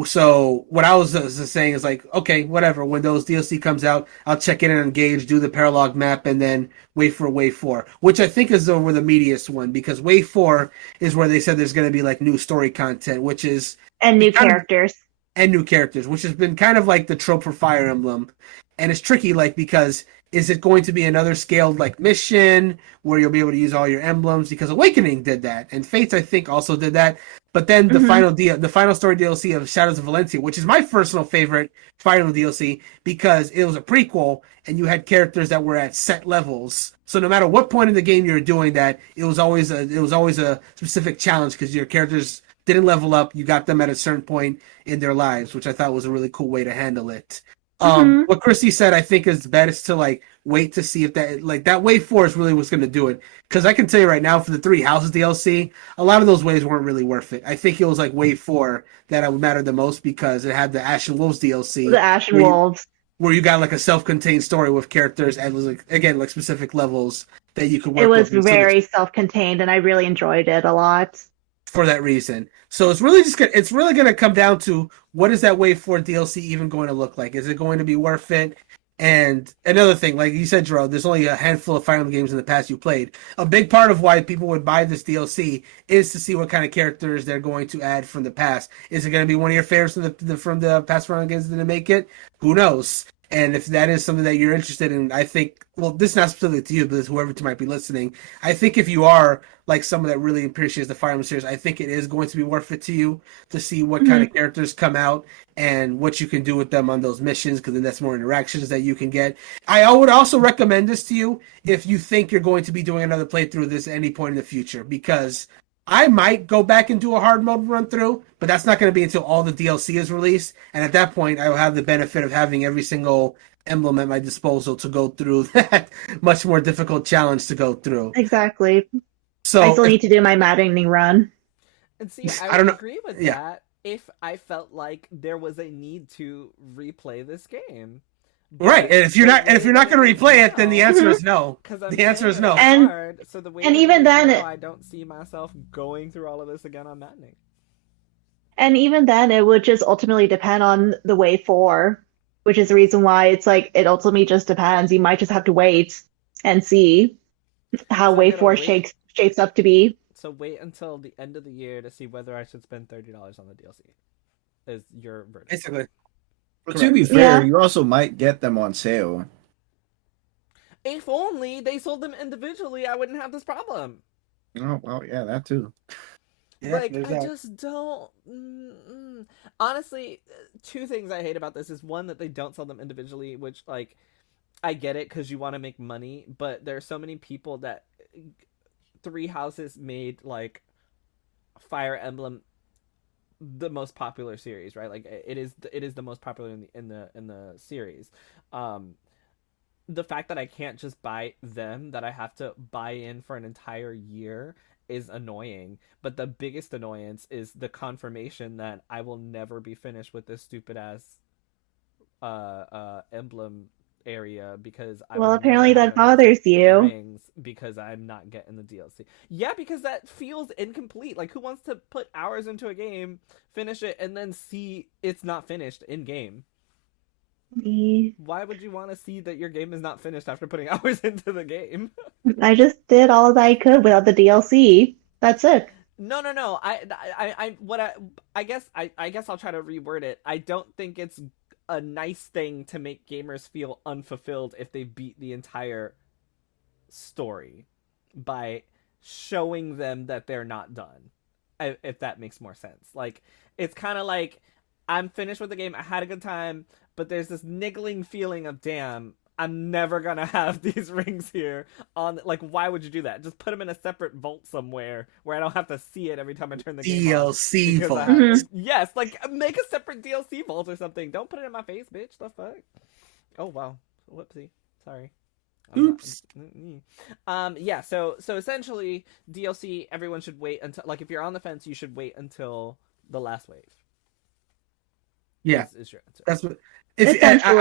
So what I was saying is like, okay, whatever. When those DLC comes out, I'll check in and engage, do the paralog map, and then wait for Wave 4, which I think is over the meatiest one, because Wave 4 is where they said there's going to be like new story content, which is and new characters, which has been kind of like the trope for Fire Emblem. And it's tricky, like, because is it going to be another scaled like mission where you'll be able to use all your emblems? Because Awakening did that, and Fates I think also did that. But then the final story DLC of Shadows of Valencia, which is my personal favorite Fire Emblem DLC, because it was a prequel and you had characters that were at set levels. So no matter what point in the game you were doing that, it was always a specific challenge, because your characters didn't level up. You got them at a certain point in their lives, which I thought was a really cool way to handle it. What Kristie said, I think, is best to like wait to see if that Wave 4 is really what's going to do it. Because I can tell you right now, for the Three Houses DLC, a lot of those waves weren't really worth it. I think it was like Wave 4 that would matter the most, because it had the Ashen Wolves DLC. The Ashen Wolves. Where you got like a self-contained story with characters and was like, again, like specific levels that you could work with. It was very self-contained, and I really enjoyed it a lot. For that reason. So it's really going to come down to, what is that Wave 4 DLC even going to look like? Is it going to be worth it? And another thing, like you said, Jerome, there's only a handful of Fire Emblem games in the past you played. A big part of why people would buy this DLC is to see what kind of characters they're going to add from the past. Is it going to be one of your favorites from the past Fire Emblem games that make it? Who knows? And if that is something that you're interested in, I think, well, this is not specific to you, but whoever might be listening, I think if you are like someone that really appreciates the Fire Emblem series, I think it is going to be worth it to you to see what kind of characters come out and what you can do with them on those missions, because then that's more interactions that you can get. I would also recommend this to you if you think you're going to be doing another playthrough of this at any point in the future, because I might go back and do a hard mode run through, but that's not going to be until all the DLC is released. And at that point, I will have the benefit of having every single emblem at my disposal to go through that much more difficult challenge to go through. Exactly. So I still need to do my maddening run. And see, I would agree with that if I felt like there was a need to replay this game. Right, and if you're not going to replay it, then the answer is no. The answer is no. And even then, I don't see myself going through all of this again on Maddening. And even then, it would just ultimately depend on the Wave 4, which is the reason why it's like it ultimately just depends. You might just have to wait and see how Wave 4 shapes up to be. So wait until the end of the year to see whether I should spend $30 on the DLC. Is your verdict? Basically. But to be fair, you also might get them on sale. If only they sold them individually, I wouldn't have this problem. Oh, well, yeah, that too. Yeah, Like, there's I that. just don't. Honestly, two things I hate about this is one, that they don't sell them individually, which, like, I get it because you want to make money, but there are so many people that Three Houses made, like, Fire Emblem the most popular series, right? Like, it is the most popular in the series. The fact that I can't just buy them, that I have to buy in for an entire year, is annoying. But the biggest annoyance is the confirmation that I will never be finished with this stupid ass emblem area, because I Well, will never apparently have that enough bothers you. rings because I'm not getting the DLC. Yeah, because that feels incomplete. Like, who wants to put hours into a game, finish it, and then see it's not finished in game? Me. Why would you want to see that your game is not finished after putting hours into the game? I just did all that I could without the DLC. That's it. No. I guess I'll try to reword it. I don't think it's a nice thing to make gamers feel unfulfilled if they beat the entire story by showing them that they're not done. If that makes more sense. Like, it's kind of like, I'm finished with the game, I had a good time, but there's this niggling feeling of, damn, I'm never gonna have these rings here on. Like, why would you do that? Just put them in a separate vault somewhere where I don't have to see it every time I turn the game on. DLC Because vault. yes, like, make a separate DLC vault or something. Don't put it in my face, bitch. The fuck? Oh wow, whoopsie. Sorry. Oops. Yeah. So essentially, DLC. Everyone should wait until, like, if you're on the fence, you should wait until the last wave. Yeah, is your answer. that's what. If Essentially,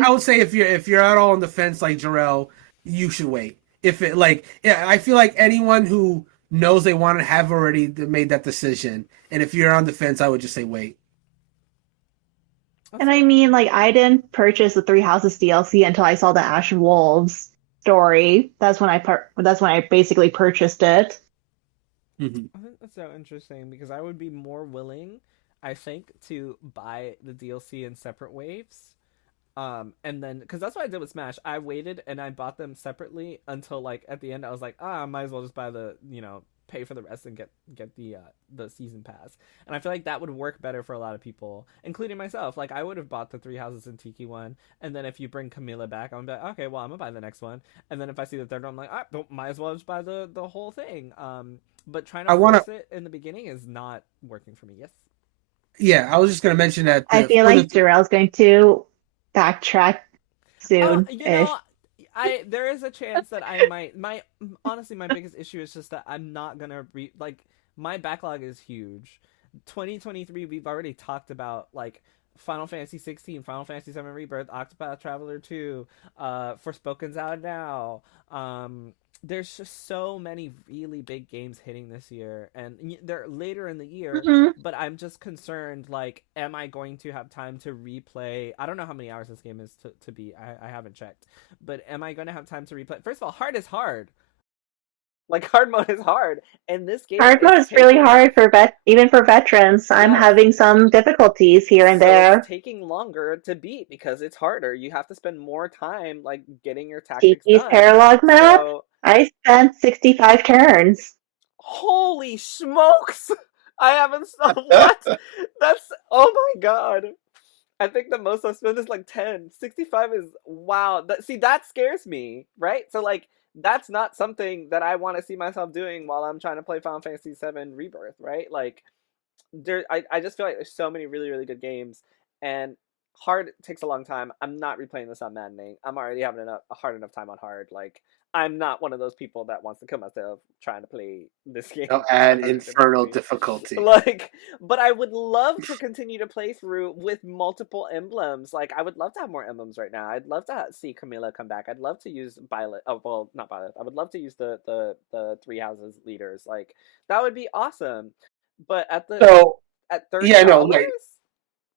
I would say if you're at all on the fence like Jarrell, you should wait. If it I feel like anyone who knows they want to have already made that decision, and if you're on the fence, I would just say wait. And I mean, like, I didn't purchase the Three Houses DLC until I saw the Ash and Wolves story. That's when I basically purchased it. Mm-hmm. I think that's so interesting, because I would be more willing, I think, to buy the DLC in separate waves. And then, because that's what I did with Smash. I waited and I bought them separately until, like, at the end I was like, I might as well just buy the, pay for the rest and get the season pass. And I feel like that would work better for a lot of people, including myself. Like, I would have bought the Three Houses and Tiki one, and then if you bring Camila back, I'm gonna be like, okay, well, I'm gonna buy the next one. And then if I see the third one, I'm like, might as well just buy the whole thing. But trying to force it in the beginning is not working for me. Yes. Yeah, I was just gonna mention that. I feel like Jarrell's going to backtrack soon. There is a chance that I might. Honestly, my biggest issue is just that I'm not gonna my backlog is huge. 2023, we've already talked about, like, Final Fantasy 16, Final Fantasy 7 Rebirth, Octopath Traveler 2, Forspoken's out now. There's just so many really big games hitting this year, and they're later in the year. Mm-hmm. But I'm just concerned, like, am I going to have time to replay? I don't know how many hours this game is to beat. I haven't checked. But am I going to have time to replay? First of all, hard is hard. Like, hard mode is hard, and this game. Hard mode is really hard for even for veterans. I'm having some difficulties here and there. It's taking longer to beat because it's harder. You have to spend more time, like, getting your tactics Tiki's done. Paralog map. So, I spent 65 turns. Holy smokes! I haven't stopped. What? That's, oh my god. I think the most I've spent is like 10. 65 is, wow. That scares me, right? So, like, that's not something that I want to see myself doing while I'm trying to play Final Fantasy VII Rebirth, right? Like, I just feel like there's so many really, really good games, and hard takes a long time. I'm not replaying this on maddening. I'm already having a hard enough time on hard. Like, I'm not one of those people that wants to kill myself trying to play this game. I'll add infernal difficulty. Like, but I would love to continue to play through with multiple emblems. Like, I would love to have more emblems right now. I'd love to see Camila come back. I'd love to use Violet. Oh, well, not Violet. I would love to use the Three Houses leaders. Like, that would be awesome. But at 30 hours?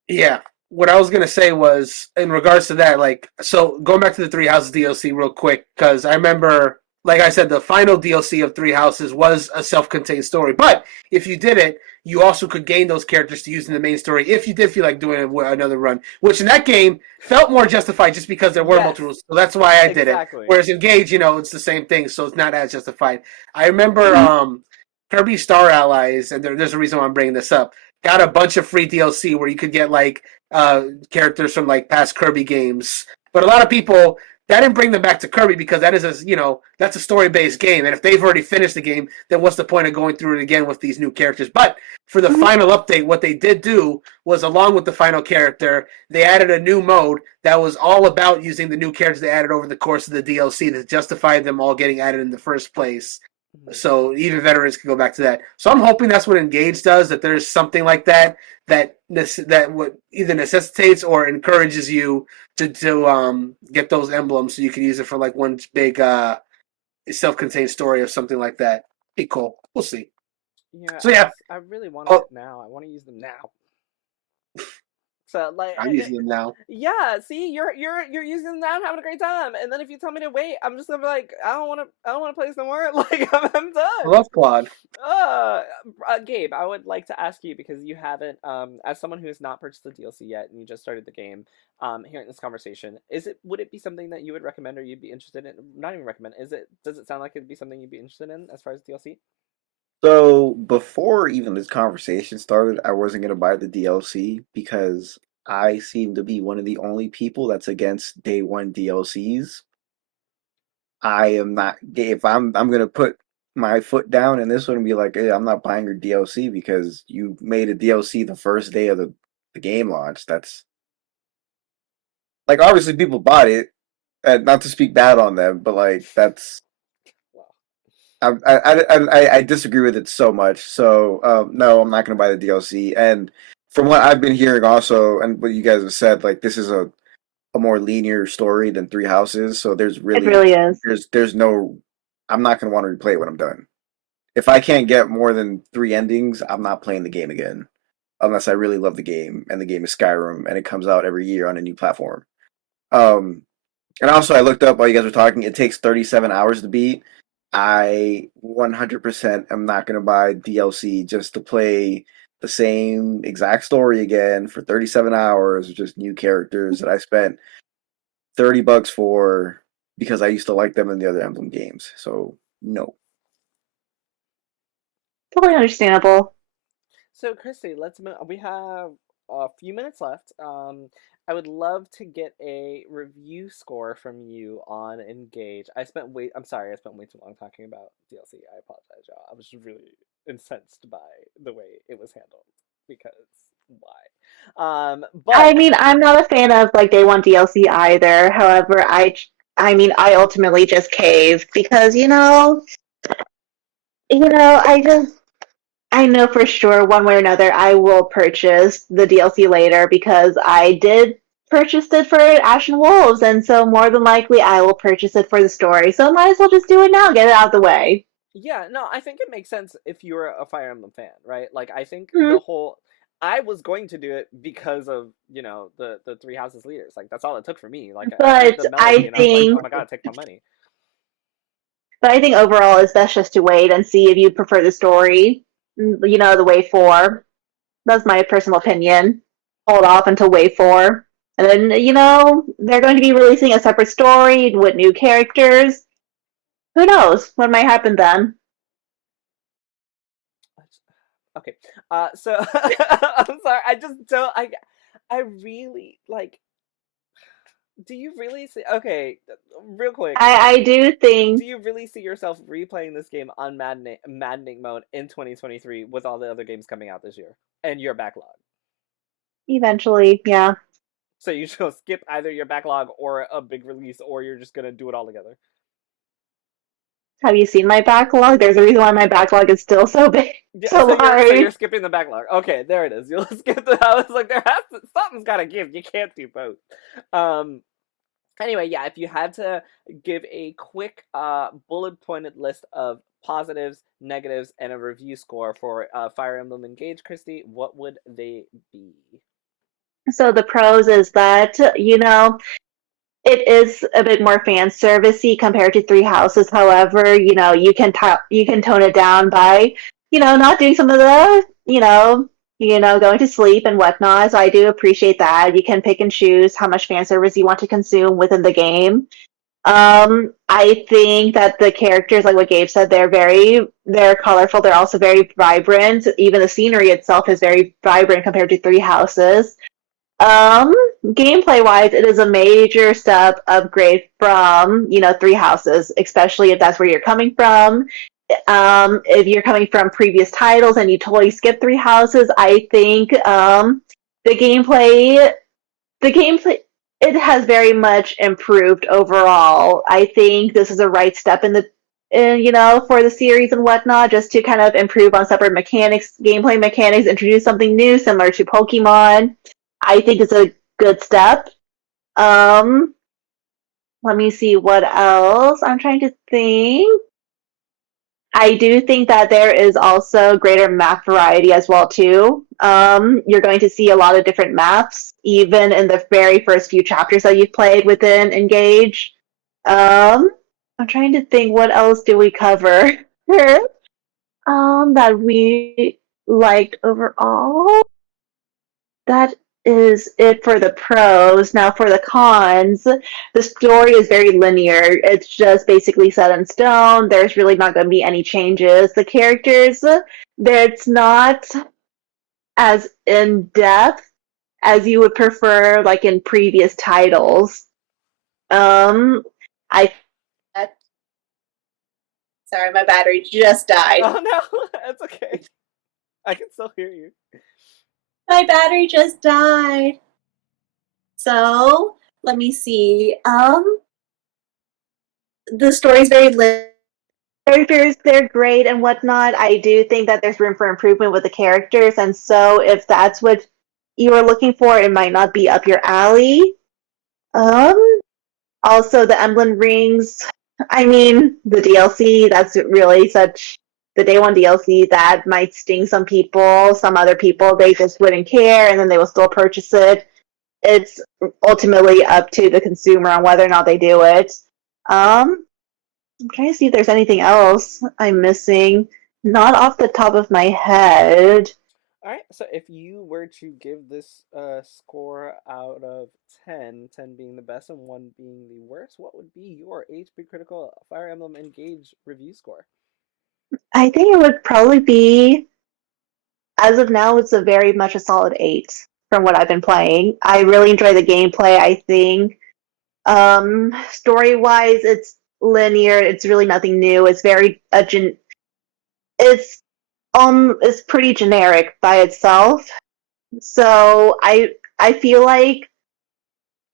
Yeah. What I was gonna say was, in regards to that, like, so going back to the Three Houses DLC real quick, because I remember, like I said, the final DLC of Three Houses was a self-contained story. But if you did it, you also could gain those characters to use in the main story if you did feel like doing another run, which in that game felt more justified just because there were multiple rules. So that's why I did it. Whereas Engage, it's the same thing, so it's not as justified. I remember Kirby Star Allies, and there's a reason why I'm bringing this up, got a bunch of free DLC where you could get like characters from like past Kirby games. But a lot of people that didn't bring them back to Kirby because that is that's a story based game, and if they've already finished the game, then what's the point of going through it again with these new characters? But for the final update, what they did do was, along with the final character, they added a new mode that was all about using the new characters they added over the course of the DLC to justify them all getting added in the first place. So even veterans can go back to that. So I'm hoping that's what Engage does, that there's something like that what either necessitates or encourages you to get those emblems so you can use it for like one big self-contained story or something like that. Be cool. We'll see. Yeah. So yeah, I really want it now. I want to use them now. So like I'm using them now. Yeah, see, you're using them now and having a great time, and then if you tell me to wait, I'm just gonna be like, I don't want to play this no more. Like I'm done. I love Claude. Gabe, I would like to ask you, because you haven't, as someone who has not purchased the DLC yet and you just started the game, hearing this conversation, would it be something that you would recommend or you'd be interested in? Not even recommend. Does it sound like it'd be something you'd be interested in as far as DLC? So before even this conversation started, I wasn't gonna buy the DLC because I seem to be one of the only people that's against day one DLCs. I am not. If I'm gonna put my foot down in this one and be like, hey, I'm not buying your DLC because you made a DLC the first day of the game launch. That's like, obviously people bought it, not to speak bad on them, but like that's. I disagree with it so much. So no, I'm not going to buy the DLC. And from what I've been hearing, also, and what you guys have said, like this is a more linear story than Three Houses. So it really is. There's no. I'm not going to want to replay it when I'm done. If I can't get more than 3 endings, I'm not playing the game again, unless I really love the game and the game is Skyrim and it comes out every year on a new platform. And also, I looked up while you guys were talking. It takes 37 hours to beat. I 100% am not going to buy DLC just to play the same exact story again for 37 hours with just new characters that I spent $30 for because I used to like them in the other Emblem games. So, no. Totally understandable. So, Kristie, we have a few minutes left. I would love to get a review score from you on Engage. I'm sorry, I spent way too long talking about DLC. I apologize, y'all. I was really incensed by the way it was handled, because why? But I mean, I'm not a fan of like day one DLC either. However, I ultimately just caved because I know for sure one way or another I will purchase the DLC later because I did purchase it for Ashen Wolves, and so more than likely I will purchase it for the story. So might as well just do it now, get it out of the way. Yeah, no, I think it makes sense if you're a Fire Emblem fan, right? Like, I think Mhm. I was going to do it because of, the Three Houses leaders. Like, that's all it took for me. Like, I heard But the melody I and I was like, think oh my god, take my money. But I think overall it's best just to wait and see if you prefer the story, the Wave 4. That's my personal opinion. Hold off until Wave 4. And then, they're going to be releasing a separate story with new characters. Who knows what might happen then? Okay. So, I'm sorry, I just don't, I really, like, do you really see, okay, real quick. I do think Do you really see yourself replaying this game on maddening mode in 2023 with all the other games coming out this year and your backlog? eventually, yeah. So you just gonna skip either your backlog or a big release, or you're just gonna do it all together? Have you seen my backlog? There's a reason why my backlog is still so big, Yeah, so so you're large. skipping the backlog. Okay, there it is. You'll skip the. I was like, something's gotta give. You can't do both. Anyway, yeah, if you had to give a quick bullet pointed list of positives, negatives, and a review score for Fire Emblem Engage, Kristie, what would they be? So the pros is that, it is a bit more fan servicey compared to Three Houses. However, you can tone it down by, not doing some of the, going to sleep and whatnot. So I do appreciate that. You can pick and choose how much fan service you want to consume within the game. I think that the characters, like what Gabe said, they're colorful. They're also very vibrant. Even the scenery itself is very vibrant compared to Three Houses. Um, Gameplay wise, it is a major step upgrade from, Three Houses, especially if that's where you're coming from. If you're coming from previous titles and you totally skip Three Houses, I think the gameplay the gameplay it has very much improved overall. I think this is a right step for the series and whatnot, just to kind of improve on separate mechanics, gameplay mechanics, introduce something new similar to Pokemon. I think it's a good step. Um, Let me see what else. I'm trying to think. I do think that there is also greater map variety as well too. You're going to see a lot of different maps, even in the very first few chapters that you've played within Engage. I'm trying to think what else do we cover that we liked overall. That is it for the pros. Now for the cons, the story is very linear. It's just basically set in stone. There's really not going to be any changes. The characters, it's not as in depth as you would prefer, like in previous titles. Um, I Sorry, my battery just died. Oh no, that's okay. I can still hear you. My battery just died. So let me see. The story's very lit. Characters, they're great and whatnot. I do think that there's room for improvement with the characters, and so if that's what you are looking for, it might not be up your alley. Um, Also the emblem rings. I mean, the DLC. That's really such the day one DLC that might sting some people. Some other people they just wouldn't care, and then they will still purchase it. It's ultimately up to the consumer on whether or not they do it. I'm trying to see if there's anything else I'm missing. Not off the top of my head. All right, so if you were to give this score out of 10, 10 being the best and 1 being the worst, what would be your HP Critical Fire Emblem Engage review score? I think it would probably be, as of now, it's a very much a solid 8 from what I've been playing. I really enjoy the gameplay, I think. Story wise, it's linear. It's really nothing new. It's very it's pretty generic by itself. So I feel like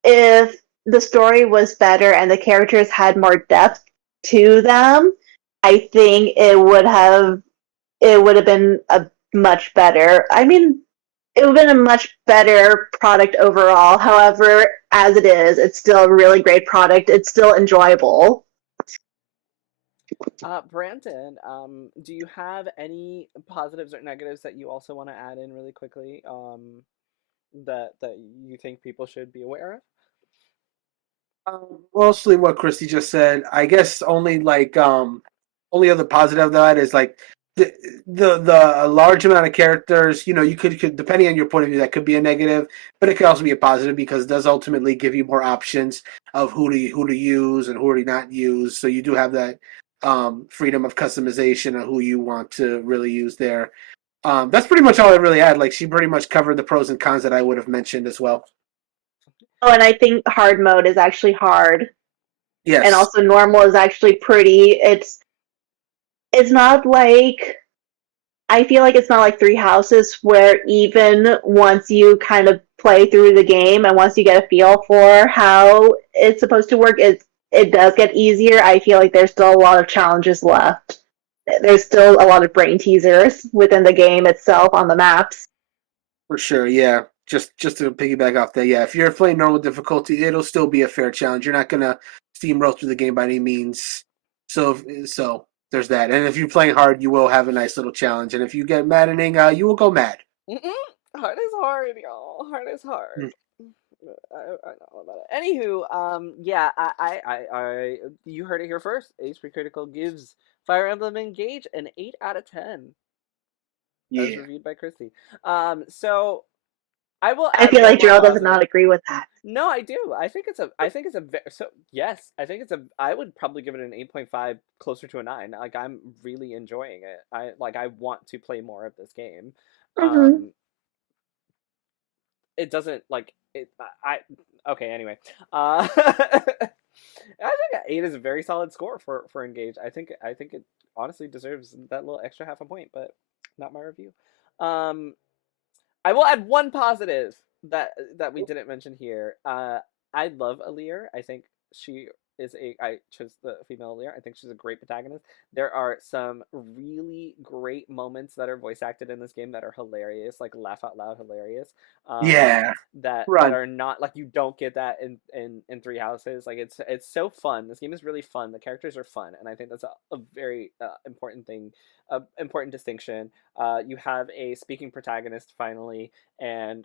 if the story was better and the characters had more depth to them, I think it would have been a much better. I mean, it would have been a much better product overall. However, as it is, it's still a really great product. It's still enjoyable. Brandon, do you have any positives or negatives that you also want to add in really quickly? That you think people should be aware of? Mostly what Kristie just said. I guess only other positive of that is like the large amount of characters. You could depending on your point of view, that could be a negative, but it could also be a positive because it does ultimately give you more options of who to use and who to not use. So you do have that freedom of customization of who you want to really use there. That's pretty much all I really had. Like she pretty much covered the pros and cons that I would have mentioned as well. Oh, and I think hard mode is actually hard, and Yes. also normal is actually pretty. It's not like I feel like it's not like Three Houses where even once you kind of play through the game and once you get a feel for how it's supposed to work, it does get easier. I feel like there's still a lot of challenges left. There's still a lot of brain teasers within the game itself on the maps. For sure, yeah. Just to piggyback off that, yeah. If you're playing normal difficulty, it'll still be a fair challenge. You're not gonna steamroll through the game by any means. So there's that. And if you're playing hard, you will have a nice little challenge. And if you get maddening, you will go mad. Mm-mm. Hard is hard, y'all. Hard is hard. I know about it. Anywho, yeah, you heard it here first. HP Critical gives Fire Emblem Engage an 8 out of 10. That was Yeah. reviewed by Kristie. So I will. I add feel one like more Jarrell does positive. not agree with that. No, I do. I think it's a. So yes, I think it's a. I would probably give it an 8.5, closer to a 9. Like I'm really enjoying it. I want to play more of this game. Mm-hmm. It doesn't like it. Okay. Anyway, I think 8 is a very solid score for Engage. I think it honestly deserves that little extra half a point, but not my review. I will add one positive that we didn't mention here. I love Alear. I think she is I chose the female Alear. I think she's a great protagonist. There are some really great moments that are voice acted in this game that are hilarious, like laugh out loud hilarious. Yeah. That Run. are not like you don't get that in Three Houses. Like it's so fun. This game is really fun. The characters are fun, and I think that's a very important thing, important distinction. You have a speaking protagonist finally, and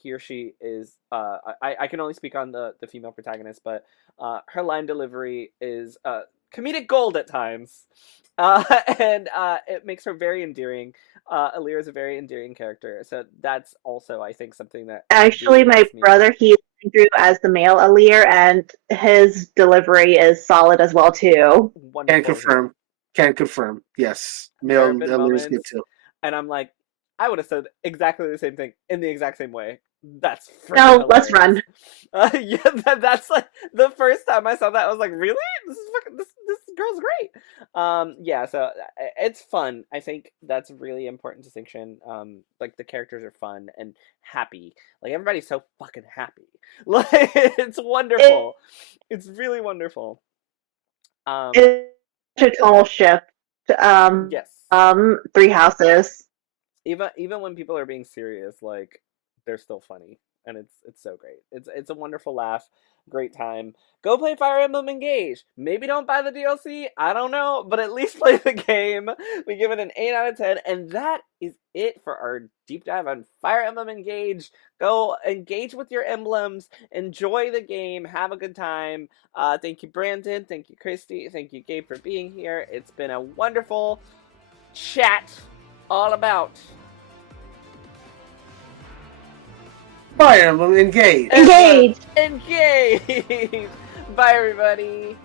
he or she is. I can only speak on the female protagonist, but her line delivery is comedic gold at times, and it makes her very endearing. Alear is a very endearing character, so that's also I think something that Actually, really my makes me brother, he's through as the male Alear, and his delivery is solid as well too. Can wonderful. confirm. Can confirm. Yes. There Male have been Lear is good moments, too. and I'm like, I would have said exactly the same thing in the exact same way. That's freaking No, let's hilarious. run. Yeah, that's like the first time I saw that, I was like, really? This is fucking this girl's great. Yeah, so it's fun. I think that's a really important distinction. Like the characters are fun and happy. Like everybody's so fucking happy. Like it's wonderful. It's really wonderful. It's a tonal shift. Yes. Three Houses. Even when people are being serious, like they're still funny, and it's so great. It's a wonderful laugh, great time. Go play Fire Emblem Engage. Maybe don't buy the DLC. I don't know, but at least play the game. We give it an 8 out of 10, and that is it for our deep dive on Fire Emblem Engage. Go engage with your emblems, enjoy the game, have a good time. Thank you, Brandon. Thank you, Kristie. Thank you, Gabe, for being here. It's been a wonderful chat all about Fire Emblem Engage. Engage! Engage! Bye, everybody.